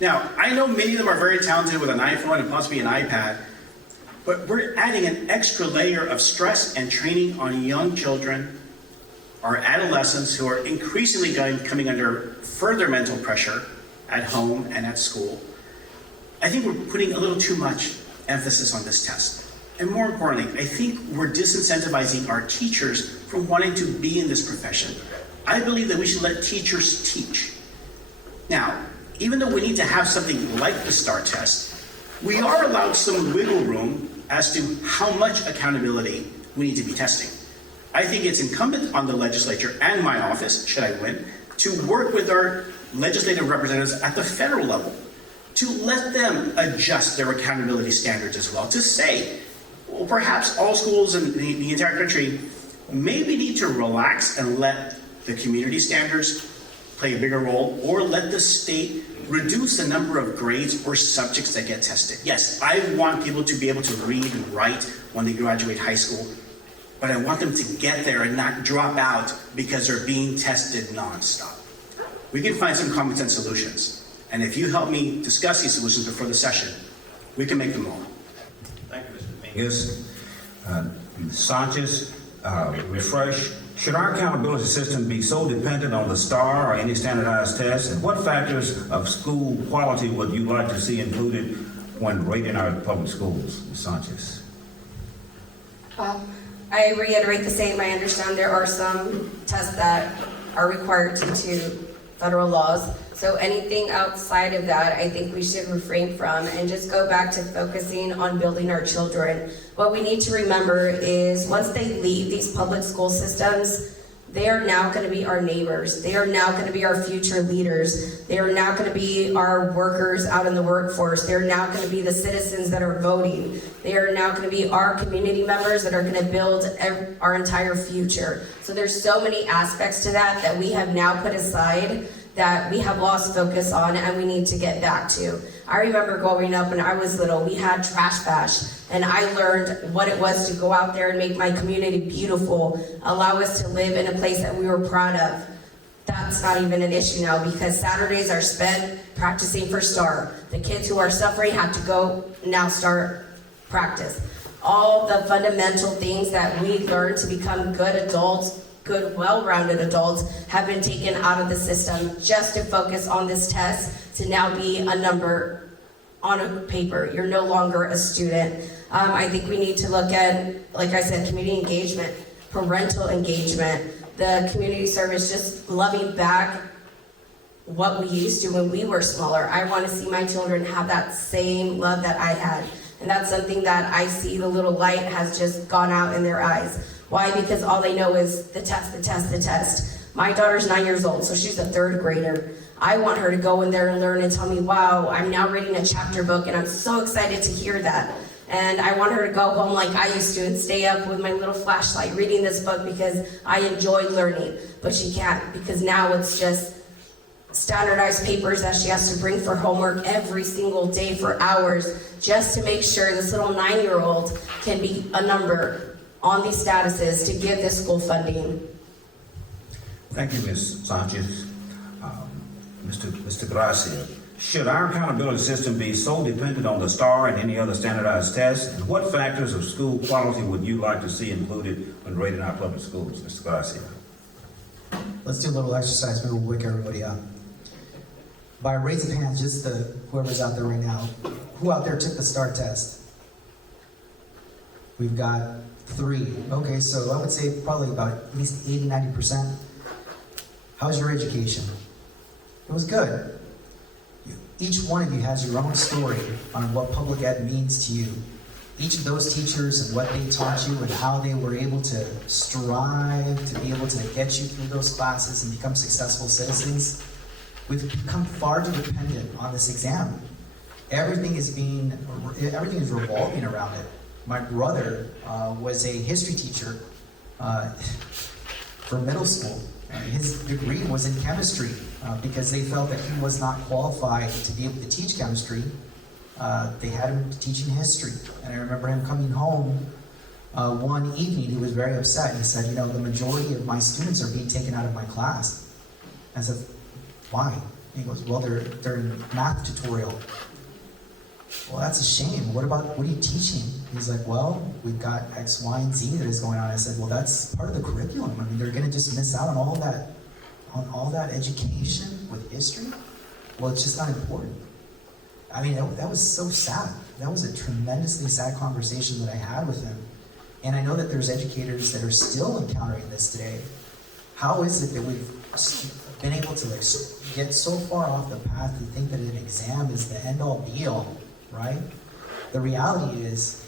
Now, I know many of them are very talented with an iPhone and possibly an iPad, but we're adding an extra layer of stress and training on young children, our adolescents who are increasingly coming under further mental pressure at home and at school. I think we're putting a little too much emphasis on this test. And more importantly, I think we're disincentivizing our teachers from wanting to be in this profession. I believe that we should let teachers teach. Now, even though we need to have something like the STAR test, we are allowed some wiggle room as to how much accountability we need to be testing. I think it's incumbent on the legislature and my office, should I win, to work with our legislative representatives at the federal level, to let them adjust their accountability standards as well, to say, well, perhaps all schools in the entire country maybe need to relax and let the community standards play a bigger role, or let the state reduce the number of grades or subjects that get tested. Yes, I want people to be able to read and write when they graduate high school, but I want them to get there and not drop out because they're being tested nonstop. We can find some common sense solutions, and if you help me discuss these solutions before the session, we can make them all. Thank you, Mr. Dominguez. Ms. Sanchez, refresh. Should our accountability system be so dependent on the STAR or any standardized test? And what factors of school quality would you like to see included when rating our public schools? Ms. Sanchez. I reiterate the same. I understand there are some tests that are required due to federal laws. So anything outside of that, I think we should refrain from and just go back to focusing on building our children. What we need to remember is once they leave these public school systems, they are now going to be our neighbors. They are now going to be our future leaders. They are now going to be our workers out in the workforce. They're now going to be the citizens that are voting. They are now going to be our community members that are going to build our entire future. So there's so many aspects to that we have now put aside that we have lost focus on and we need to get back to. I remember growing up when I was little, we had Trash Bash, and I learned what it was to go out there and make my community beautiful, allow us to live in a place that we were proud of. That's not even an issue now because Saturdays are spent practicing for STAR. The kids who are suffering have to go now start practice. All the fundamental things that we learned to become good adults, good, well-rounded adults, have been taken out of the system just to focus on this test to now be a number on a paper. You're no longer a student. I think we need to look at, like I said, community engagement, parental engagement, the community service, just loving back what we used to when we were smaller. I want to see my children have that same love that I had. And that's something that I see the little light has just gone out in their eyes. Why? Because all they know is the test, the test, the test. My daughter's 9 years old, so she's a third grader. I want her to go in there and learn and tell me, wow, I'm now reading a chapter book and I'm so excited to hear that. And I want her to go home like I used to and stay up with my little flashlight reading this book because I enjoy learning. But she can't because now it's just standardized papers that she has to bring for homework every single day for hours just to make sure this little 9-year-old can be a number on these statuses to give this school funding. Thank you, Ms. Sanchez. Mr. Gracia, should our accountability system be so dependent on the STAR and any other standardized tests? And what factors of school quality would you like to see included when rating our public schools? Mr. Gracia. Let's do a little exercise, maybe we'll wake everybody up. By raise of hands, just whoever's out there right now, who out there took the STAR test? We've got 3. Okay, so I would say probably about at least 80-90%. How's your education? It was good. Each one of you has your own story on what public ed means to you. Each of those teachers and what they taught you and how they were able to strive to be able to get you through those classes and become successful citizens. We've become far too dependent on this exam. Everything is revolving around it. My brother was a history teacher for middle school. His degree was in chemistry because they felt that he was not qualified to be able to teach chemistry. They had him teaching history. And I remember him coming home one evening, he was very upset. He said, the majority of my students are being taken out of my class. I said, Why? And he goes, well, they're in math tutorial. Well, that's a shame. What are you teaching? He's like, well, we've got X, Y, and Z that is going on. I said, well, that's part of the curriculum. I mean, they're going to just miss out on all that education with history. Well, it's just not important. I mean, that was so sad. That was a tremendously sad conversation that I had with him. And I know that there's educators that are still encountering this today. How is it that we've been able to get so far off the path to think that an exam is the end-all be-all, right? The reality is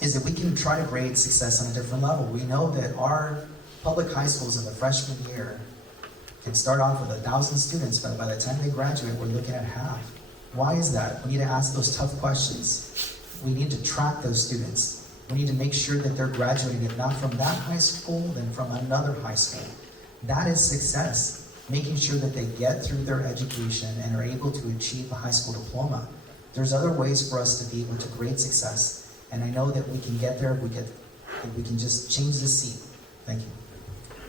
that we can try to grade success on a different level. We know that our public high schools in the freshman year can start off with 1,000 students, but by the time they graduate, we're looking at half. Why is that? We need to ask those tough questions. We need to track those students. We need to make sure that they're graduating, if not from that high school, then from another high school. That is success, making sure that they get through their education and are able to achieve a high school diploma. There's other ways for us to be able to grade success, and I know that we can get there if we can just change the seat. Thank you.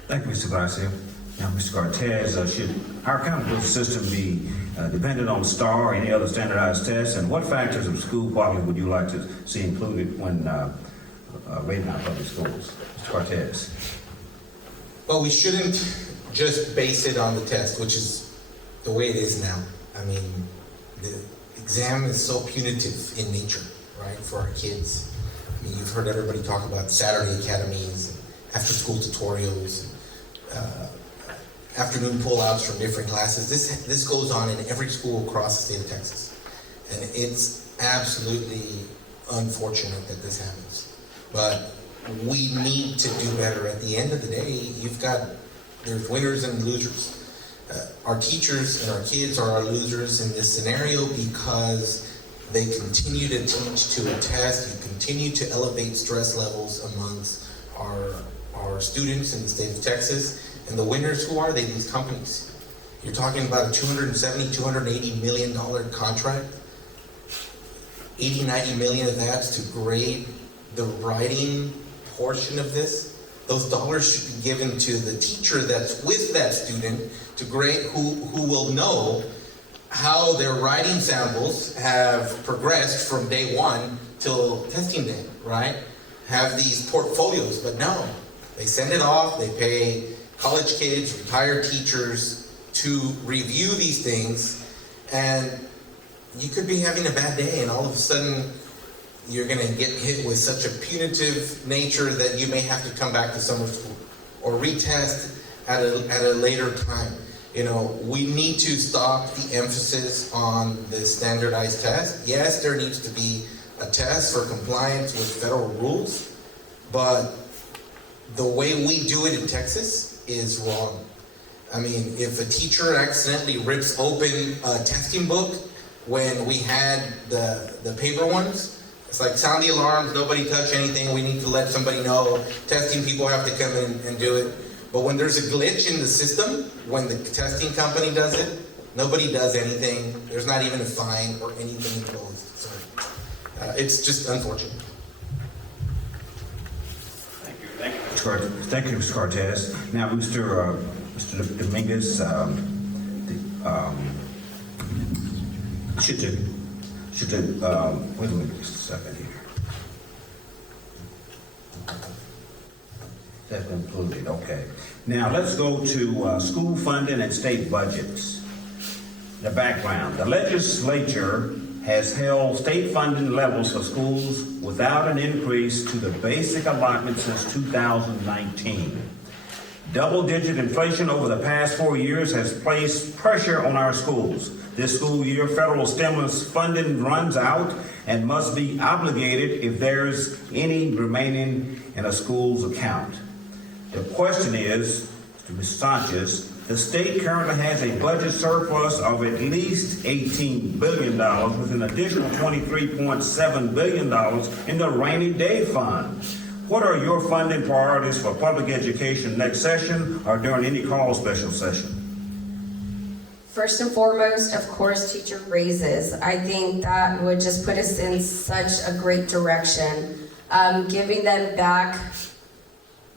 Thank you, Mr. Gracia. Now, Mr. Cortez, should our accountability system be dependent on STAR or any other standardized tests? And what factors of school quality would you like to see included when rating our public schools? Mr. Cortez. Well, we shouldn't just base it on the test, which is the way it is now. I mean, the exam is so punitive in nature, right, for our kids. I mean, you've heard everybody talk about Saturday academies, after-school tutorials, afternoon pullouts from different classes. This goes on in every school across the state of Texas. And it's absolutely unfortunate that this happens. But we need to do better. At the end of the day, there's winners and losers. Our teachers and our kids are our losers in this scenario because they continue to teach to a test. You continue to elevate stress levels amongst our students in the state of Texas. And the winners, who are they? These companies. You're talking about a $270, $280 million contract. 80, 90 million of that's to grade the writing portion of this. Those dollars should be given to the teacher that's with that student to grade, who will know how their writing samples have progressed from day one till testing day, right? Have these portfolios, but no. They send it off, they pay college kids, retired teachers to review these things, and you could be having a bad day and all of a sudden you're going to get hit with such a punitive nature that you may have to come back to summer school or retest at a later time. You know, we need to stop the emphasis on the standardized test. Yes, there needs to be a test for compliance with federal rules, but the way we do it in Texas is wrong. I mean, if a teacher accidentally rips open a testing book when we had the paper ones, it's like, sound the alarms, nobody touch anything, we need to let somebody know, testing people have to come in and do it. But when there's a glitch in the system, when the testing company does it, nobody does anything, there's not even a fine or anything imposed. So it's just unfortunate. Thank you, Mr. Cortez. Now, Mr. Dominguez, wait a minute just a second here. That's included, okay. Now, let's go to school funding and state budgets. The background. The legislature has held state funding levels for schools without an increase to the basic allotment since 2019. Double-digit inflation over the past 4 years has placed pressure on our schools. This school year, federal stimulus funding runs out and must be obligated if there's any remaining in a school's account. The question is, to Ms. Sanchez, the state currently has a budget surplus of at least $18 billion with an additional $23.7 billion in the rainy day fund. What are your funding priorities for public education next session or during any call special session? First and foremost, of course, teacher raises. I think that would just put us in such a great direction. Giving them back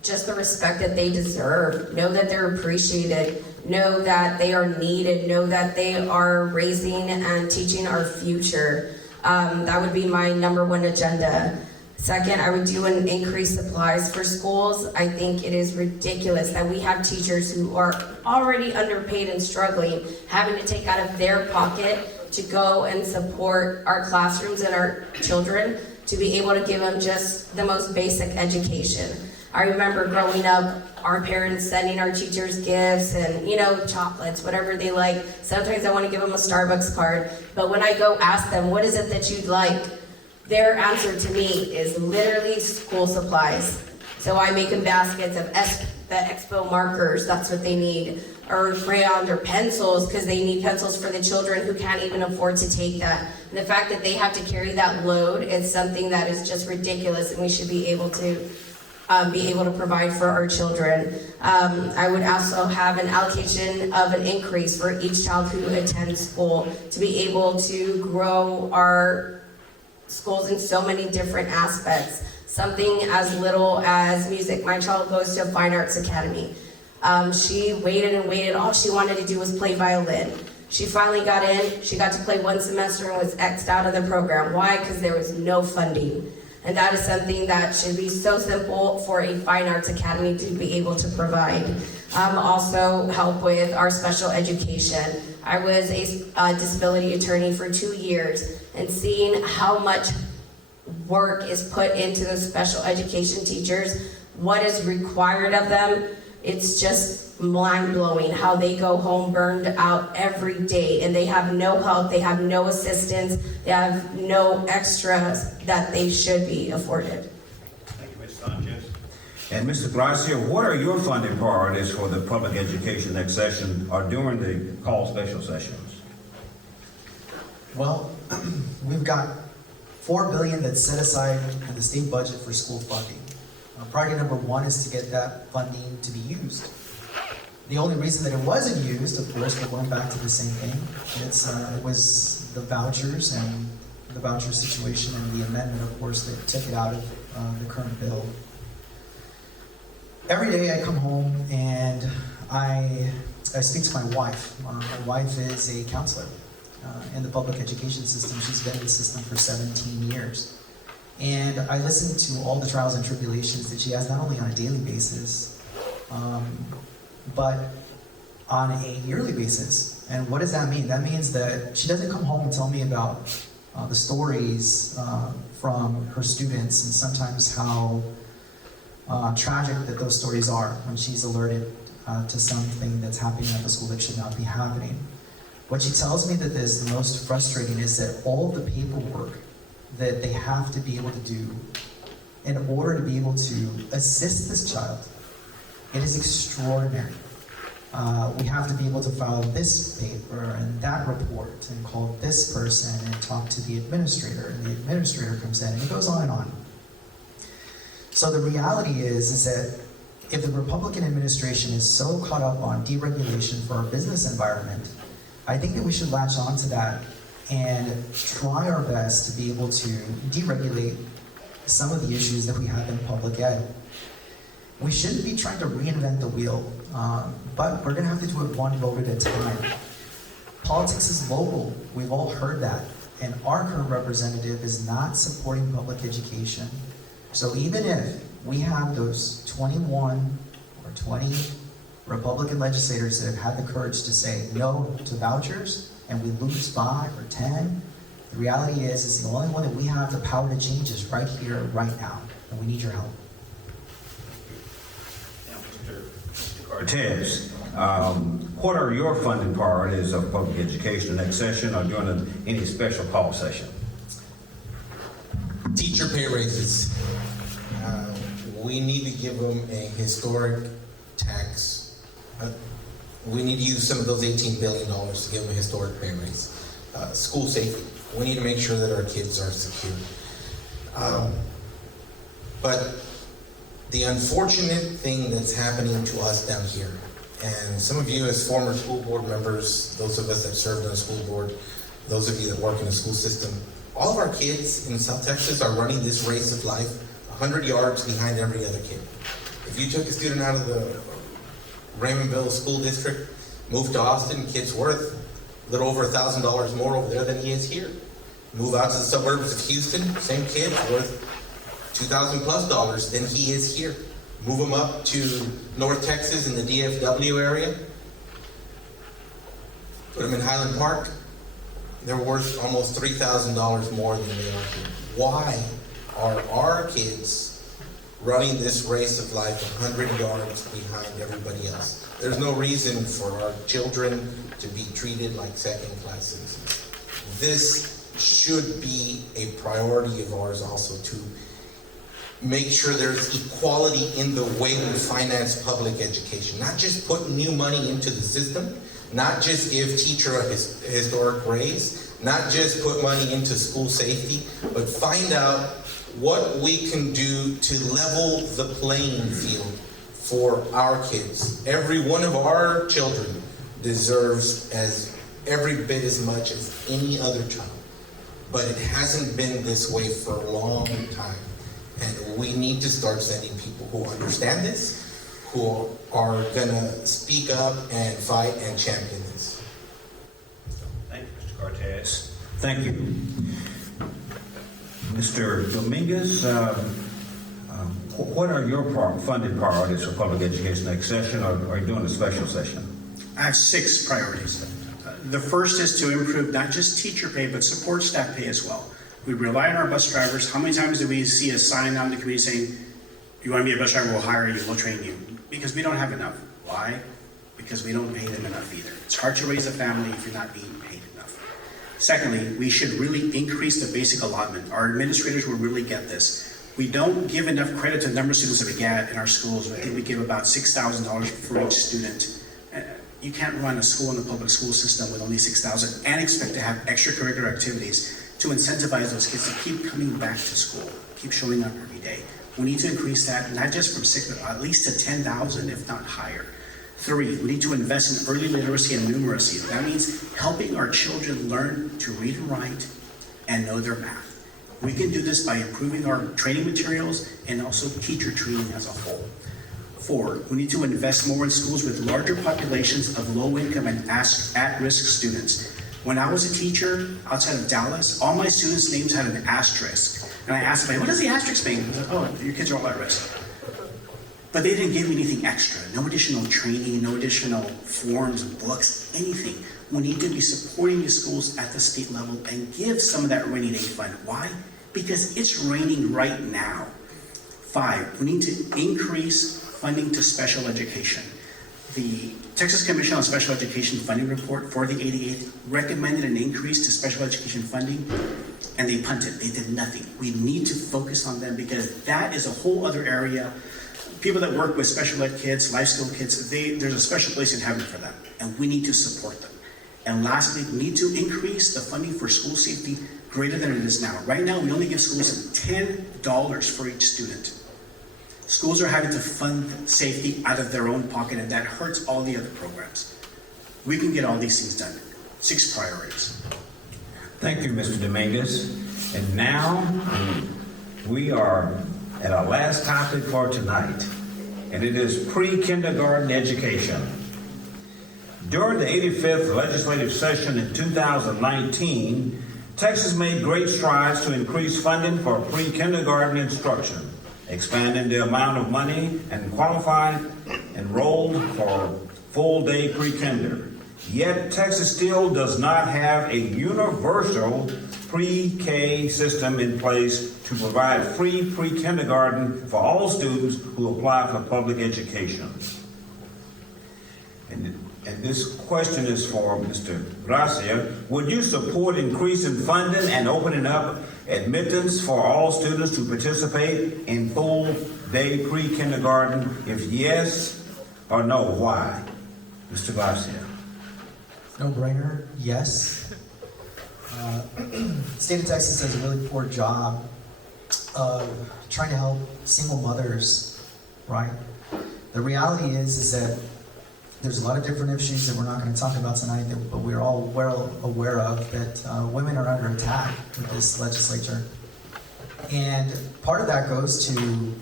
just the respect that they deserve. Know that they're appreciated. know that they are needed, know that they are raising and teaching our future. That would be my number one agenda. Second, I would do an increased supplies for schools. I think it is ridiculous that we have teachers who are already underpaid and struggling, having to take out of their pocket to go and support our classrooms and our children, to be able to give them just the most basic education. I remember growing up, our parents sending our teachers gifts and, chocolates, whatever they like. Sometimes I want to give them a Starbucks card, but when I go ask them, what is it that you'd like? Their answer to me is literally school supplies. So I make them baskets of the Expo markers, that's what they need, or crayons or pencils, because they need pencils for the children who can't even afford to take that. And the fact that they have to carry that load is something that is just ridiculous, and we should be able to provide for our children. I would also have an allocation of an increase for each child who attends school, to be able to grow our schools in so many different aspects. Something as little as music. My child goes to a fine arts academy. She waited and waited. All she wanted to do was play violin. She finally got in. She got to play one semester and was X'd out of the program. Why? Because there was no funding. And that is something that should be so simple for a fine arts academy to be able to provide. Also help with our special education. I was a disability attorney for 2 years, and seeing how much work is put into those special education teachers, what is required of them, it's just mind-blowing how they go home burned out every day, and they have no help, they have no assistance, they have no extras that they should be afforded. Thank you, Ms. Sanchez. And Mr. Gracia, what are your funding priorities for the public education next session or during the call special sessions? Well, we've got $4 billion that's set aside in the state budget for school funding. Priority number one is to get that funding to be used. The only reason that it wasn't used, of course, we're going back to the same thing. It was the vouchers and the voucher situation and the amendment, of course, that took it out of the current bill. Every day I come home and I speak to my wife. My wife is a counselor in the public education system. She's been in the system for 17 years. And I listen to all the trials and tribulations that she has, not only on a daily basis, but on a yearly basis. And what does that mean? That means that she doesn't come home and tell me about the stories from her students, and sometimes how tragic that those stories are when she's alerted to something that's happening at the school that should not be happening. What she tells me that is the most frustrating is that all the paperwork that they have to be able to do in order to be able to assist this child, it is extraordinary. We have to be able to file this paper and that report and call this person and talk to the administrator, and the administrator comes in, and it goes on and on. So the reality is that if the Republican administration is so caught up on deregulation for our business environment, I think that we should latch on to that and try our best to be able to deregulate some of the issues that we have in public ed. We shouldn't be trying to reinvent the wheel, but we're going to have to do it one vote at a time. Politics is local. We've all heard that. And our current representative is not supporting public education. So even if we have those 21 or 20 Republican legislators that have had the courage to say no to vouchers, and we lose 5 or 10, the reality is the only one that we have the power to change is right here, right now, and we need your help. Mr. Cortez, what are your funding priorities of public education next session or during any special call session? Teacher pay raises. We need to give them a historic tax. We need to use some of those $18 billion to give them a historic pay raise. School safety. We need to make sure that our kids are secure. But the unfortunate thing that's happening to us down here, and some of you as former school board members, those of us that served on the school board, those of you that work in the school system, all of our kids in South Texas are running this race of life 100 yards behind every other kid. If you took a student out of the Raymondville school district, Move to Austin, kid's worth a little over $1,000 more over there than he is here. Move out to the suburbs of Houston, same kid, worth $2,000 plus than he is here. Move him up to North Texas in the DFW area. Put him in Highland Park. They're worth almost $3,000 more than they are here. Why are our kids running this race of life 100 yards behind everybody else? There's no reason for our children to be treated like second-class citizens. This should be a priority of ours also, to make sure there's equality in the way we finance public education. Not just put new money into the system, not just give teacher a historic raise, not just put money into school safety, but find out what we can do to level the playing field for our kids. Every one of our children deserves every bit as much as any other child. But it hasn't been this way for a long time. And we need to start sending people who understand this, who are gonna speak up and fight and champion this. Thank you, Mr. Cortez. Thank you. Mr. Dominguez, what are your funded priorities for public education next session, or are you doing a special session? I have 6 priorities. The first is to improve not just teacher pay, but support staff pay as well. We rely on our bus drivers. How many times do we see a sign on the committee saying, you want to be a bus driver, we'll hire you, we'll train you? Because we don't have enough. Why? Because we don't pay them enough either. It's hard to raise a family if you're not being paid enough. Secondly, we should really increase the basic allotment. Our administrators will really get this. We don't give enough credit to the number of students that we get in our schools. I think we give about $6,000 for each student. You can't run a school in the public school system with only $6,000 and expect to have extracurricular activities to incentivize those kids to keep coming back to school, keep showing up every day. We need to increase that, not just from 6, but at least to 10,000, if not higher. 3, we need to invest in early literacy and numeracy. That means helping our children learn to read and write and know their math. We can do this by improving our training materials and also teacher training as a whole. 4, we need to invest more in schools with larger populations of low-income and at-risk students. When I was a teacher outside of Dallas, all my students' names had an asterisk. And I asked them, what does the asterisk mean? They said, oh, your kids are all at risk. But they didn't give me anything extra. No additional training, no additional forms, books, anything. We need to be supporting these schools at the state level and give some of that rainy day fund. Why? Because it's raining right now. 5, we need to increase funding to special education. The Texas Commission on Special Education Funding Report for the 88th recommended an increase to special education funding, and they punted. They did nothing. We need to focus on them because that is a whole other area. People that work with special ed kids, life skill kids, there's a special place in heaven for them, and we need to support them. And lastly, we need to increase the funding for school safety greater than it is now. Right now, we only give schools $10 for each student. Schools are having to fund safety out of their own pocket, and that hurts all the other programs. We can get all these things done. 6 priorities. Thank you, Mr. Dominguez. And now we are at our last topic for tonight, and it is pre-kindergarten education. During the 85th legislative session in 2019, Texas made great strides to increase funding for pre-kindergarten instruction, expanding the amount of money and qualified enrolled for full-day pre-kinder. Yet Texas still does not have a universal pre-K system in place to provide free pre-kindergarten for all students who apply for public education. And this question is for Mr. Gracia. Would you support increasing funding and opening up admittance for all students to participate in full-day pre-kindergarten? If yes or no, why? Mr. Gracia. No brainer, yes. State of Texas does a really poor job of trying to help single mothers, right? The reality is that there's a lot of different issues that we're not going to talk about tonight, but we're all well aware of that women are under attack with this legislature. And part of that goes to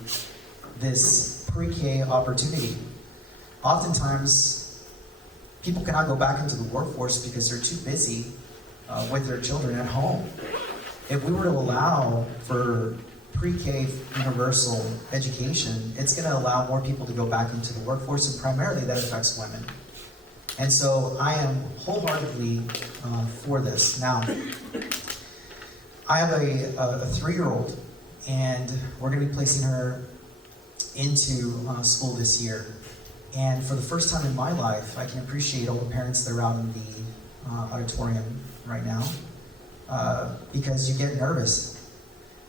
this pre-K opportunity. Oftentimes, people cannot go back into the workforce because they're too busy with their children at home. If we were to allow for pre-K universal education, it's going to allow more people to go back into the workforce, and primarily that affects women. And so I am wholeheartedly for this. Now, I have a 3-year-old, and we're going to be placing her into school this year. And for the first time in my life, I can appreciate all the parents that are out in the auditorium right now, because you get nervous.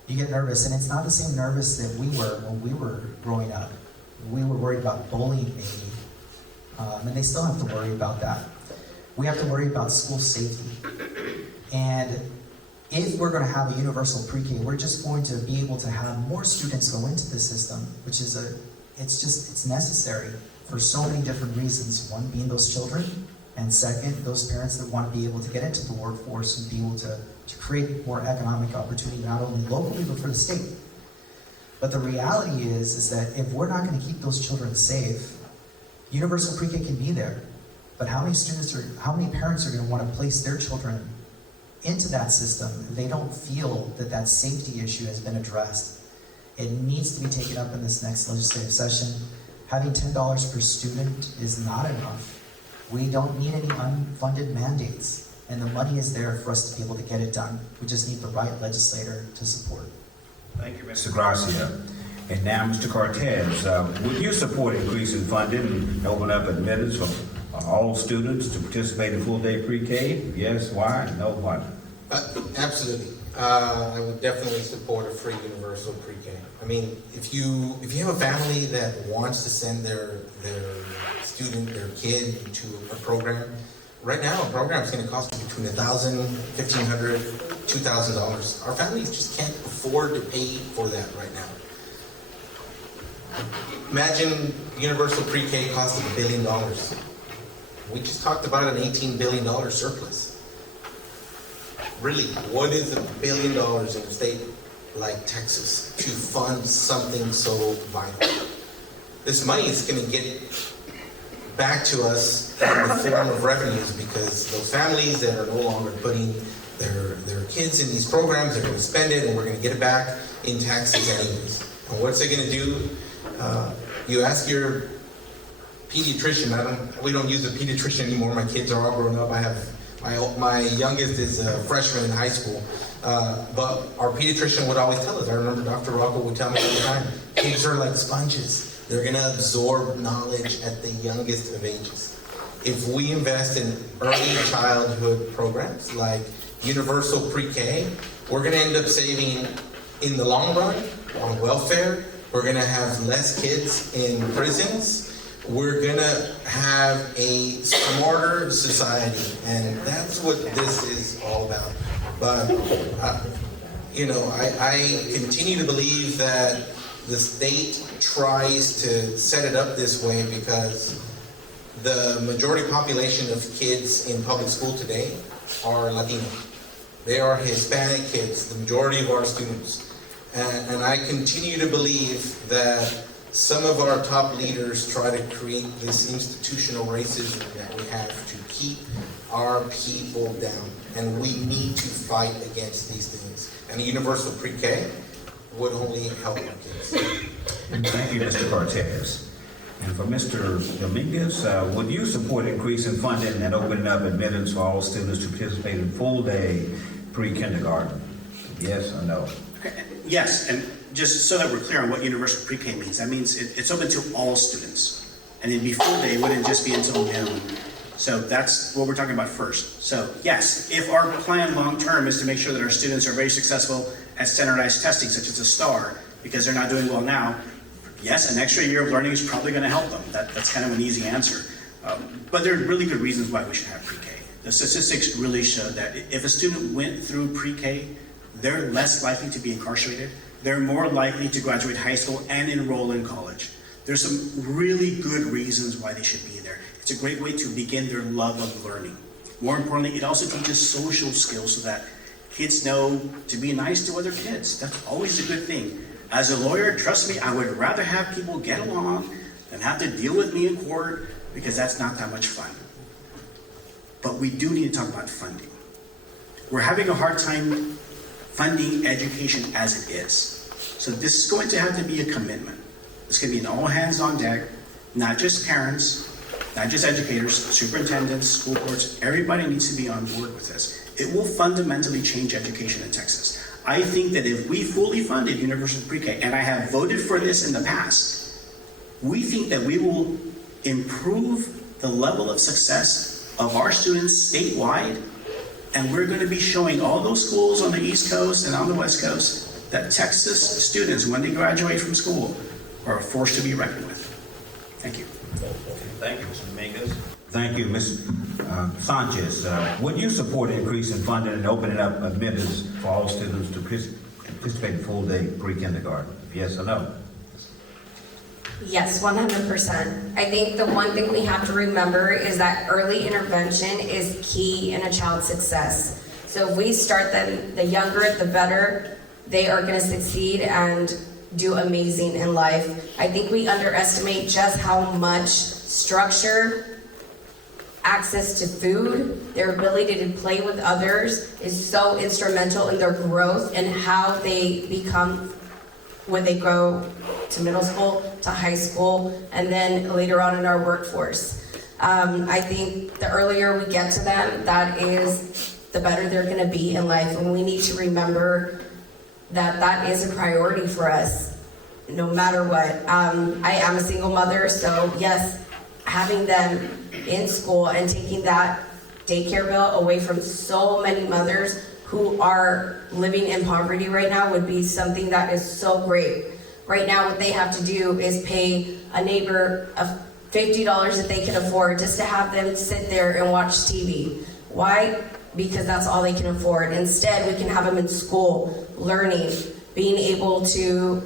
You get nervous, and it's not the same nervous that we were when we were growing up. We were worried about bullying, maybe, and they still have to worry about that. We have to worry about school safety. And if we're going to have a universal pre-K, we're just going to be able to have more students go into the system, which is it's necessary for so many different reasons. One being those children, and second, those parents that want to be able to get into the workforce and be able to create more economic opportunity, not only locally, but for the state. But the reality is that if we're not going to keep those children safe, universal pre-K can be there, but how many parents are going to want to place their children into that system if they don't feel that that safety issue has been addressed? It needs to be taken up in this next legislative session. Having $10 per student is not enough. We don't need any unfunded mandates, and the money is there for us to be able to get it done. We just need the right legislator to support. Thank you, Mr. Gracia. And now, Mr. Cortez, would you support increasing funding and open up admittance for all students to participate in full-day pre-K? Yes, why? No, why? Absolutely. I would definitely support a free universal pre-K. I mean, if you have a family that wants to send their student, their kid to a program, right now a program is going to cost you between $1,000, $1,500, $2,000. Our families just can't afford to pay for that right now. Imagine universal pre-K costing $1 billion. We just talked about an $18 billion surplus. Really, what is $1 billion in a state like Texas to fund something so vital? This money is going to get back to us in the form of revenues, because those families that are no longer putting their kids in these programs, they're going to spend it, and we're going to get it back in taxes anyways. And what's it going to do? You ask your pediatrician. We don't use a pediatrician anymore. My kids are all grown up. I have my youngest is a freshman in high school. But our pediatrician would always tell us. I remember Dr. Rocco would tell me all the time, kids are like sponges. They're going to absorb knowledge at the youngest of ages. If we invest in early childhood programs like universal pre-K, we're going to end up saving in the long run on welfare. We're going to have less kids in prisons. We're going to have a smarter society, and that's what this is all about. But, I continue to believe that the state tries to set it up this way because the majority population of kids in public school today are Latino. They are Hispanic kids, the majority of our students. And I continue to believe that some of our top leaders try to create this institutional racism that we have to keep our people down. And we need to fight against these things. And a universal pre-K would only help our kids. Thank you, Mr. Cortez. And for Mr. Dominguez, would you support increasing funding and opening up admittance for all students to participate in full-day pre-kindergarten? Yes or no? Yes, and just so that we're clear on what universal pre-K means, that means it's open to all students. And it'd be full day, it wouldn't just be until noon. So that's what we're talking about first. So yes, if our plan long-term is to make sure that our students are very successful at standardized testing, such as a STAR, because they're not doing well now, yes, an extra year of learning is probably going to help them. That's kind of an easy answer. But there are really good reasons why we should have pre-K. The statistics really show that if a student went through pre-K, they're less likely to be incarcerated. They're more likely to graduate high school and enroll in college. There's some really good reasons why they should be there. It's a great way to begin their love of learning. More importantly, it also teaches social skills so that kids know to be nice to other kids. That's always a good thing. As a lawyer, trust me, I would rather have people get along than have to deal with me in court, because that's not that much fun. but we do need to talk about funding. We're having a hard time funding education as it is. So this is going to have to be a commitment. It's going to be an all hands on deck, not just parents, not just educators, superintendents, school boards, everybody needs to be on board with this. It will fundamentally change education in Texas. I think that if we fully funded universal pre-K, and I have voted for this in the past, we think that we will improve the level of success of our students statewide, and we're going to be showing all those schools on the East Coast and on the West Coast that Texas students, when they graduate from school, are a force to be reckoned with. Thank you. Thank you, Mr. Dominguez. Thank you, Ms. Sanchez. Would you support an increase in funding and opening up admittance for all students to participate in full-day pre-kindergarten? Yes or no? Yes, 100%. I think the one thing we have to remember is that early intervention is key in a child's success. So if we start them, the younger, the better, they are going to succeed and do amazing in life. I think we underestimate just how much structure, access to food, their ability to play with others is so instrumental in their growth and how they become when they go to middle school, to high school, and then later on in our workforce. I think the earlier we get to them, that is the better they're gonna be in life. And we need to remember that that is a priority for us, no matter what. I am a single mother, so yes, having them in school and taking that daycare bill away from so many mothers who are living in poverty right now would be something that is so great. Right now, what they have to do is pay a neighbor $50 that they can afford just to have them sit there and watch TV. Why? Because that's all they can afford. Instead, we can have them in school, learning, being able to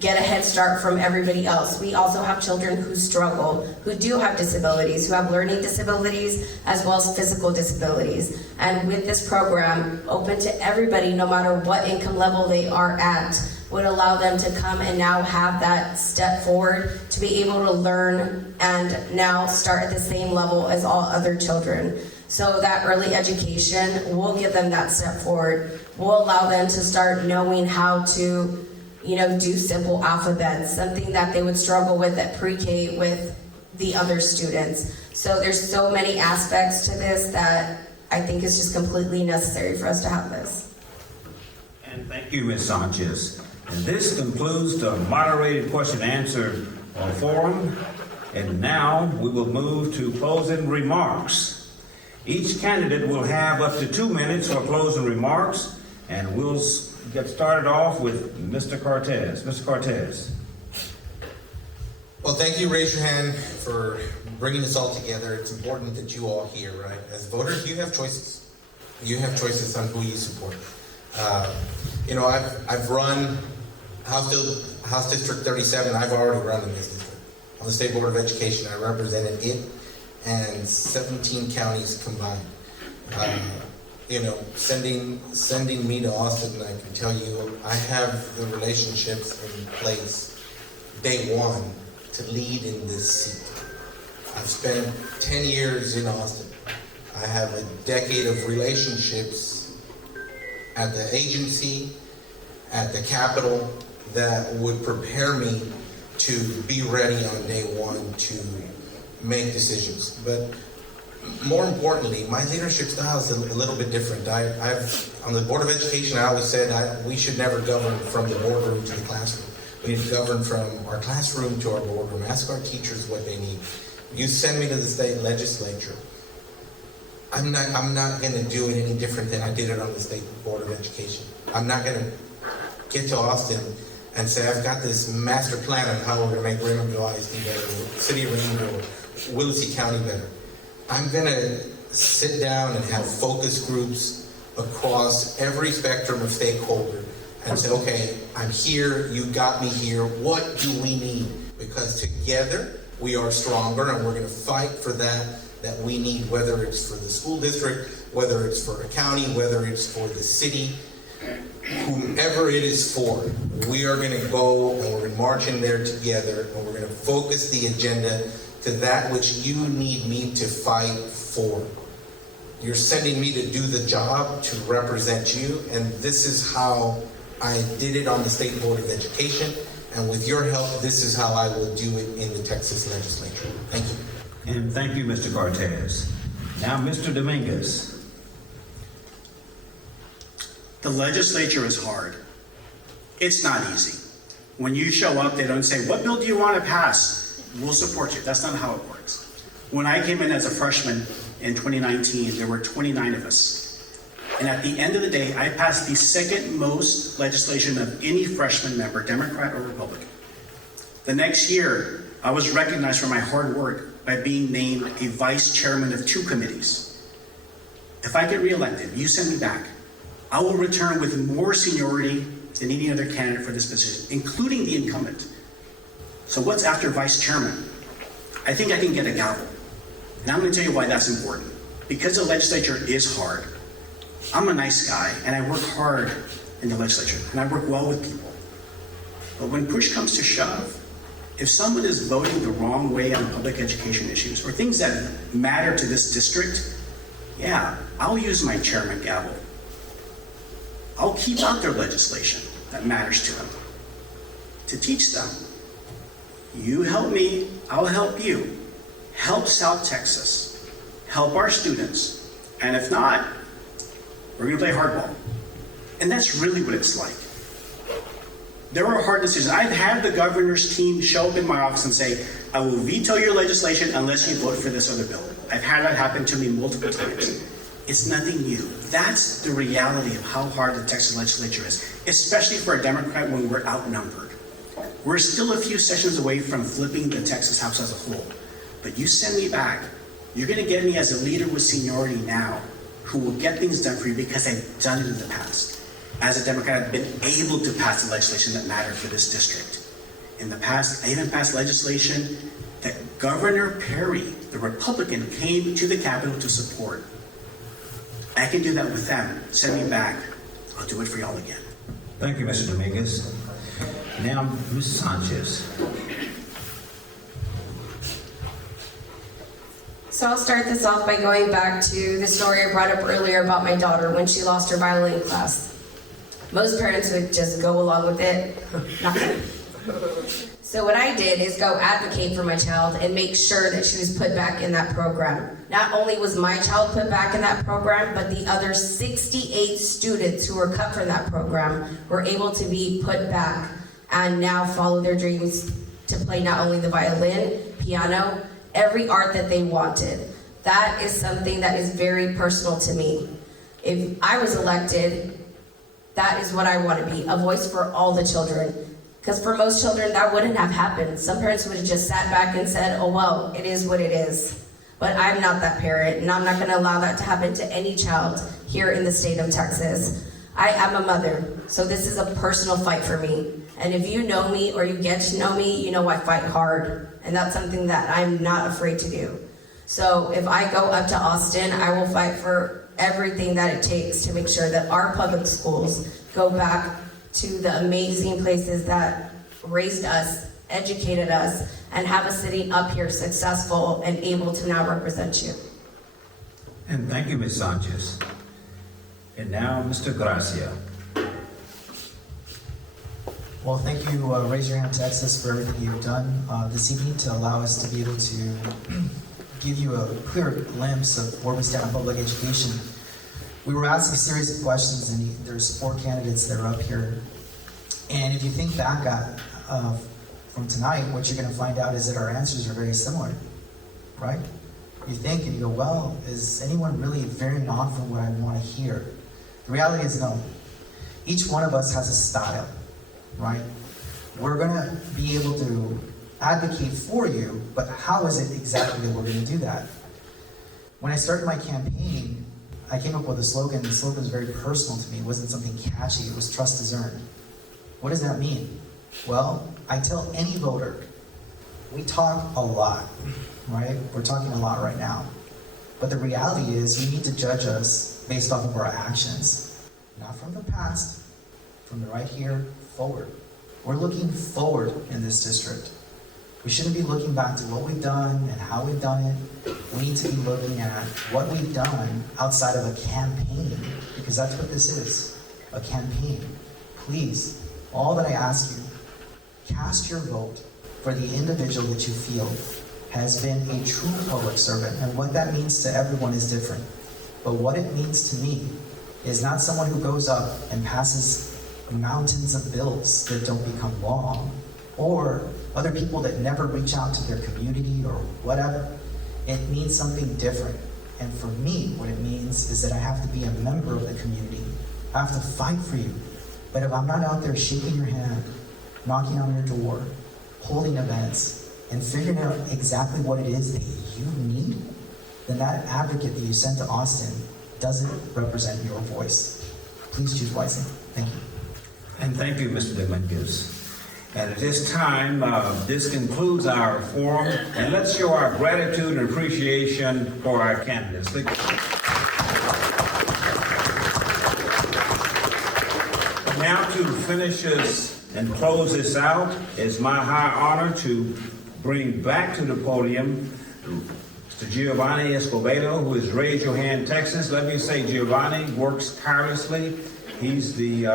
get a head start from everybody else. We also have children who struggle, who do have disabilities, who have learning disabilities as well as physical disabilities. And with this program, open to everybody, no matter what income level they are at, would allow them to come and now have that step forward to be able to learn and now start at the same level as all other children. So that early education will give them that step forward, will allow them to start knowing how to do simple alphabets, something that they would struggle with at pre-K with the other students. So there's so many aspects to this that I think is just completely necessary for us to have this. And thank you, Ms. Sanchez. And this concludes the moderated question and answer forum. And now we will move to closing remarks. Each candidate will have up to 2 minutes for closing remarks, and we'll get started off with Mr. Cortez. Mr. Cortez. Well, thank you. Raise your hand for bringing this all together. It's important that you all hear, right? As voters, you have choices. You have choices on who you support. I've run House District 37. I've already run in this district. On the State Board of Education, I represented it and 17 counties combined. Sending me to Austin, I can tell you, I have the relationships in place day one to lead in this seat. I've spent 10 years in Austin. I have a decade of relationships at the agency, at the Capitol, that would prepare me to be ready on day one to make decisions. But more importantly, my leadership style is a little bit different. On the Board of Education, I always said we should never govern from the boardroom to the classroom. We need to govern from our classroom to our boardroom. Ask our teachers what they need. You send me to the state legislature. I'm not going to do it any different than I did it on the State Board of Education. I'm not going to get to Austin and say, I've got this master plan on how we're going to make Raymondville ISD better, City of Raymondville, Willacy County better. I'm going to sit down and have focus groups across every spectrum of stakeholder and say, okay, I'm here, you got me here, what do we need? Because together we are stronger, and we're going to fight for that we need, whether it's for the school district, whether it's for a county, whether it's for the city, whomever it is for. We are going to go and we're going to march in there together, and we're going to focus the agenda to that which you need me to fight for. You're sending me to do the job to represent you, and this is how I did it on the State Board of Education, and with your help, this is how I will do it in the Texas legislature. Thank you. And thank you, Mr. Cortez. Now, Mr. Dominguez. The legislature is hard. It's not easy. When you show up, they don't say, what bill do you want to pass? We'll support you. That's not how it works. When I came in as a freshman in 2019, there were 29 of us. And at the end of the day, I passed the second most legislation of any freshman member, Democrat or Republican. The next year, I was recognized for my hard work by being named a vice chairman of 2 committees. If I get reelected, you send me back, I will return with more seniority than any other candidate for this position, including the incumbent. So what's after vice chairman? I think I can get a gavel. And I'm going to tell you why that's important. Because the legislature is hard. I'm a nice guy, and I work hard in the legislature, and I work well with people. But when push comes to shove, if someone is voting the wrong way on public education issues, or things that matter to this district, yeah, I'll use my chairman gavel. I'll keep out their legislation that matters to them, to teach them. You help me, I'll help you. Help South Texas. Help our students. And if not, we're gonna play hardball. And that's really what it's like. There are hard decisions. I've had the governor's team show up in my office and say, I will veto your legislation unless you vote for this other bill. I've had that happen to me multiple times. It's nothing new. That's the reality of how hard the Texas legislature is, especially for a Democrat when we're outnumbered. We're still a few sessions away from flipping the Texas House as a whole. But you send me back, you're gonna get me as a leader with seniority now who will get things done for you because I've done it in the past. As a Democrat, I've been able to pass the legislation that mattered for this district. In the past, I even passed legislation that Governor Perry, the Republican, came to the Capitol to support. I can do that with them. Send me back. I'll do it for y'all again. Thank you, Mr. Dominguez. Now, Ms. Sanchez. So I'll start this off by going back to the story I brought up earlier about my daughter when she lost her violin class. Most parents would just go along with it. Not me. So what I did is go advocate for my child and make sure that she was put back in that program. Not only was my child put back in that program, but the other 68 students who were cut from that program were able to be put back and now follow their dreams to play not only the violin, piano, every art that they wanted. That is something that is very personal to me. If I was elected, that is what I want to be, a voice for all the children. Because for most children, that wouldn't have happened. Some parents would have just sat back and said, oh, well, it is what it is. But I'm not that parent, and I'm not going to allow that to happen to any child here in the state of Texas. I am a mother, so this is a personal fight for me. And if you know me or you get to know me, you know I fight hard. And that's something that I'm not afraid to do. So if I go up to Austin, I will fight for everything that it takes to make sure that our public schools go back to the amazing places that raised us, educated us, and have us sitting up here successful and able to now represent you. And thank you, Ms. Sanchez. And now, Mr. Gracia. Well, thank you, Raise Your Hand Texas, for everything you've done this evening to allow us to be able to give you a clear glimpse of where we stand on public education. We were asked a series of questions, and there's 4 candidates that are up here. And if you think back at, from tonight, what you're going to find out is that our answers are very similar, right? You think and you go, well, is anyone really varying off from what I want to hear? The reality is no. Each one of us has a style, right? We're going to be able to advocate for you, but how is it exactly that we're going to do that? When I started my campaign, I came up with a slogan. The slogan was very personal to me. It wasn't something catchy. It was trust is earned. What does that mean? Well, I tell any voter, we talk a lot, right? We're talking a lot right now. But the reality is you need to judge us based off of our actions. Not from the past, from the right here forward. We're looking forward in this district. We shouldn't be looking back to what we've done and how we've done it. We need to be looking at what we've done outside of a campaign, because that's what this is, a campaign. Please, all that I ask you, cast your vote for the individual that you feel has been a true public servant. And what that means to everyone is different. But what it means to me is not someone who goes up and passes mountains of bills that don't become law, or other people that never reach out to their community or whatever. It means something different. And for me, what it means is that I have to be a member of the community. I have to fight for you. But if I'm not out there shaking your hand, knocking on your door, holding events, and figuring out exactly what it is that you need, then that advocate that you sent to Austin doesn't represent your voice. Please choose wisely. Thank you. And thank you, Mr. Dominguez. And at this time, this concludes our forum, and let's show our gratitude and appreciation for our candidates. Now to finish us and close this out, it's my high honor to bring back to the podium Mr. Giovanni Escobedo, who is Raise Your Hand Texas. Let me say Giovanni works tirelessly. He's the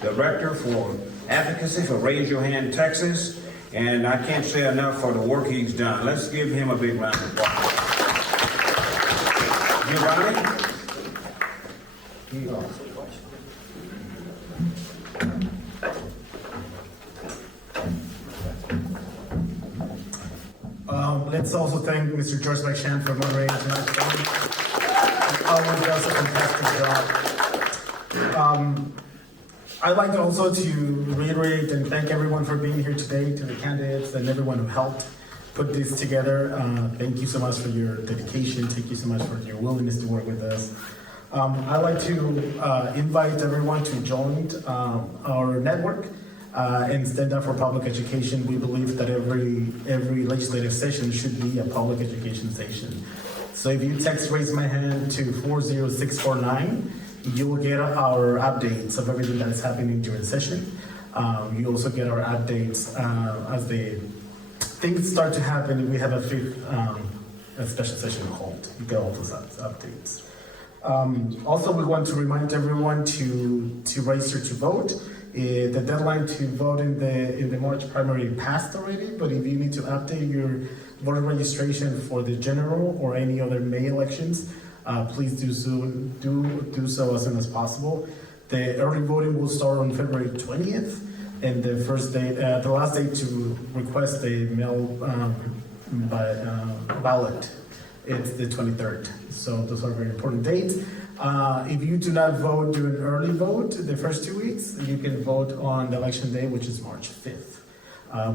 Director for Advocacy for Raise Your Hand Texas, and I can't say enough for the work he's done. Let's give him a big round of applause. Giovanni? Here you go. Let's also thank Mr. George McShann for moderating tonight's forum. Always does a fantastic job. I'd like also to reiterate and thank everyone for being here today, to the candidates and everyone who helped put this together. Thank you so much for your dedication. Thank you so much for your willingness to work with us. I'd like to invite everyone to join our network and stand up for public education. We believe that every legislative session should be a public education session. So if you text Raise My Hand to 40649, you will get our updates of everything that is happening during session. You also get our updates as the things start to happen. We have a special session called. You get all those updates. Also, we want to remind everyone to register to vote. The deadline to vote in the March primary passed already, but if you need to update your voter registration for the general or any other May elections, please do so as soon as possible. The early voting will start on February 20th, and the last day to request a mail ballot is the 23rd. So those are very important dates. If you do not vote during early vote the first 2 weeks, you can vote on the election day, which is March 5th.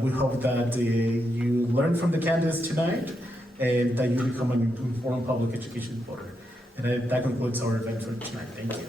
We hope that you learn from the candidates tonight and that you become an informed public education voter. And that concludes our event for tonight. Thank you.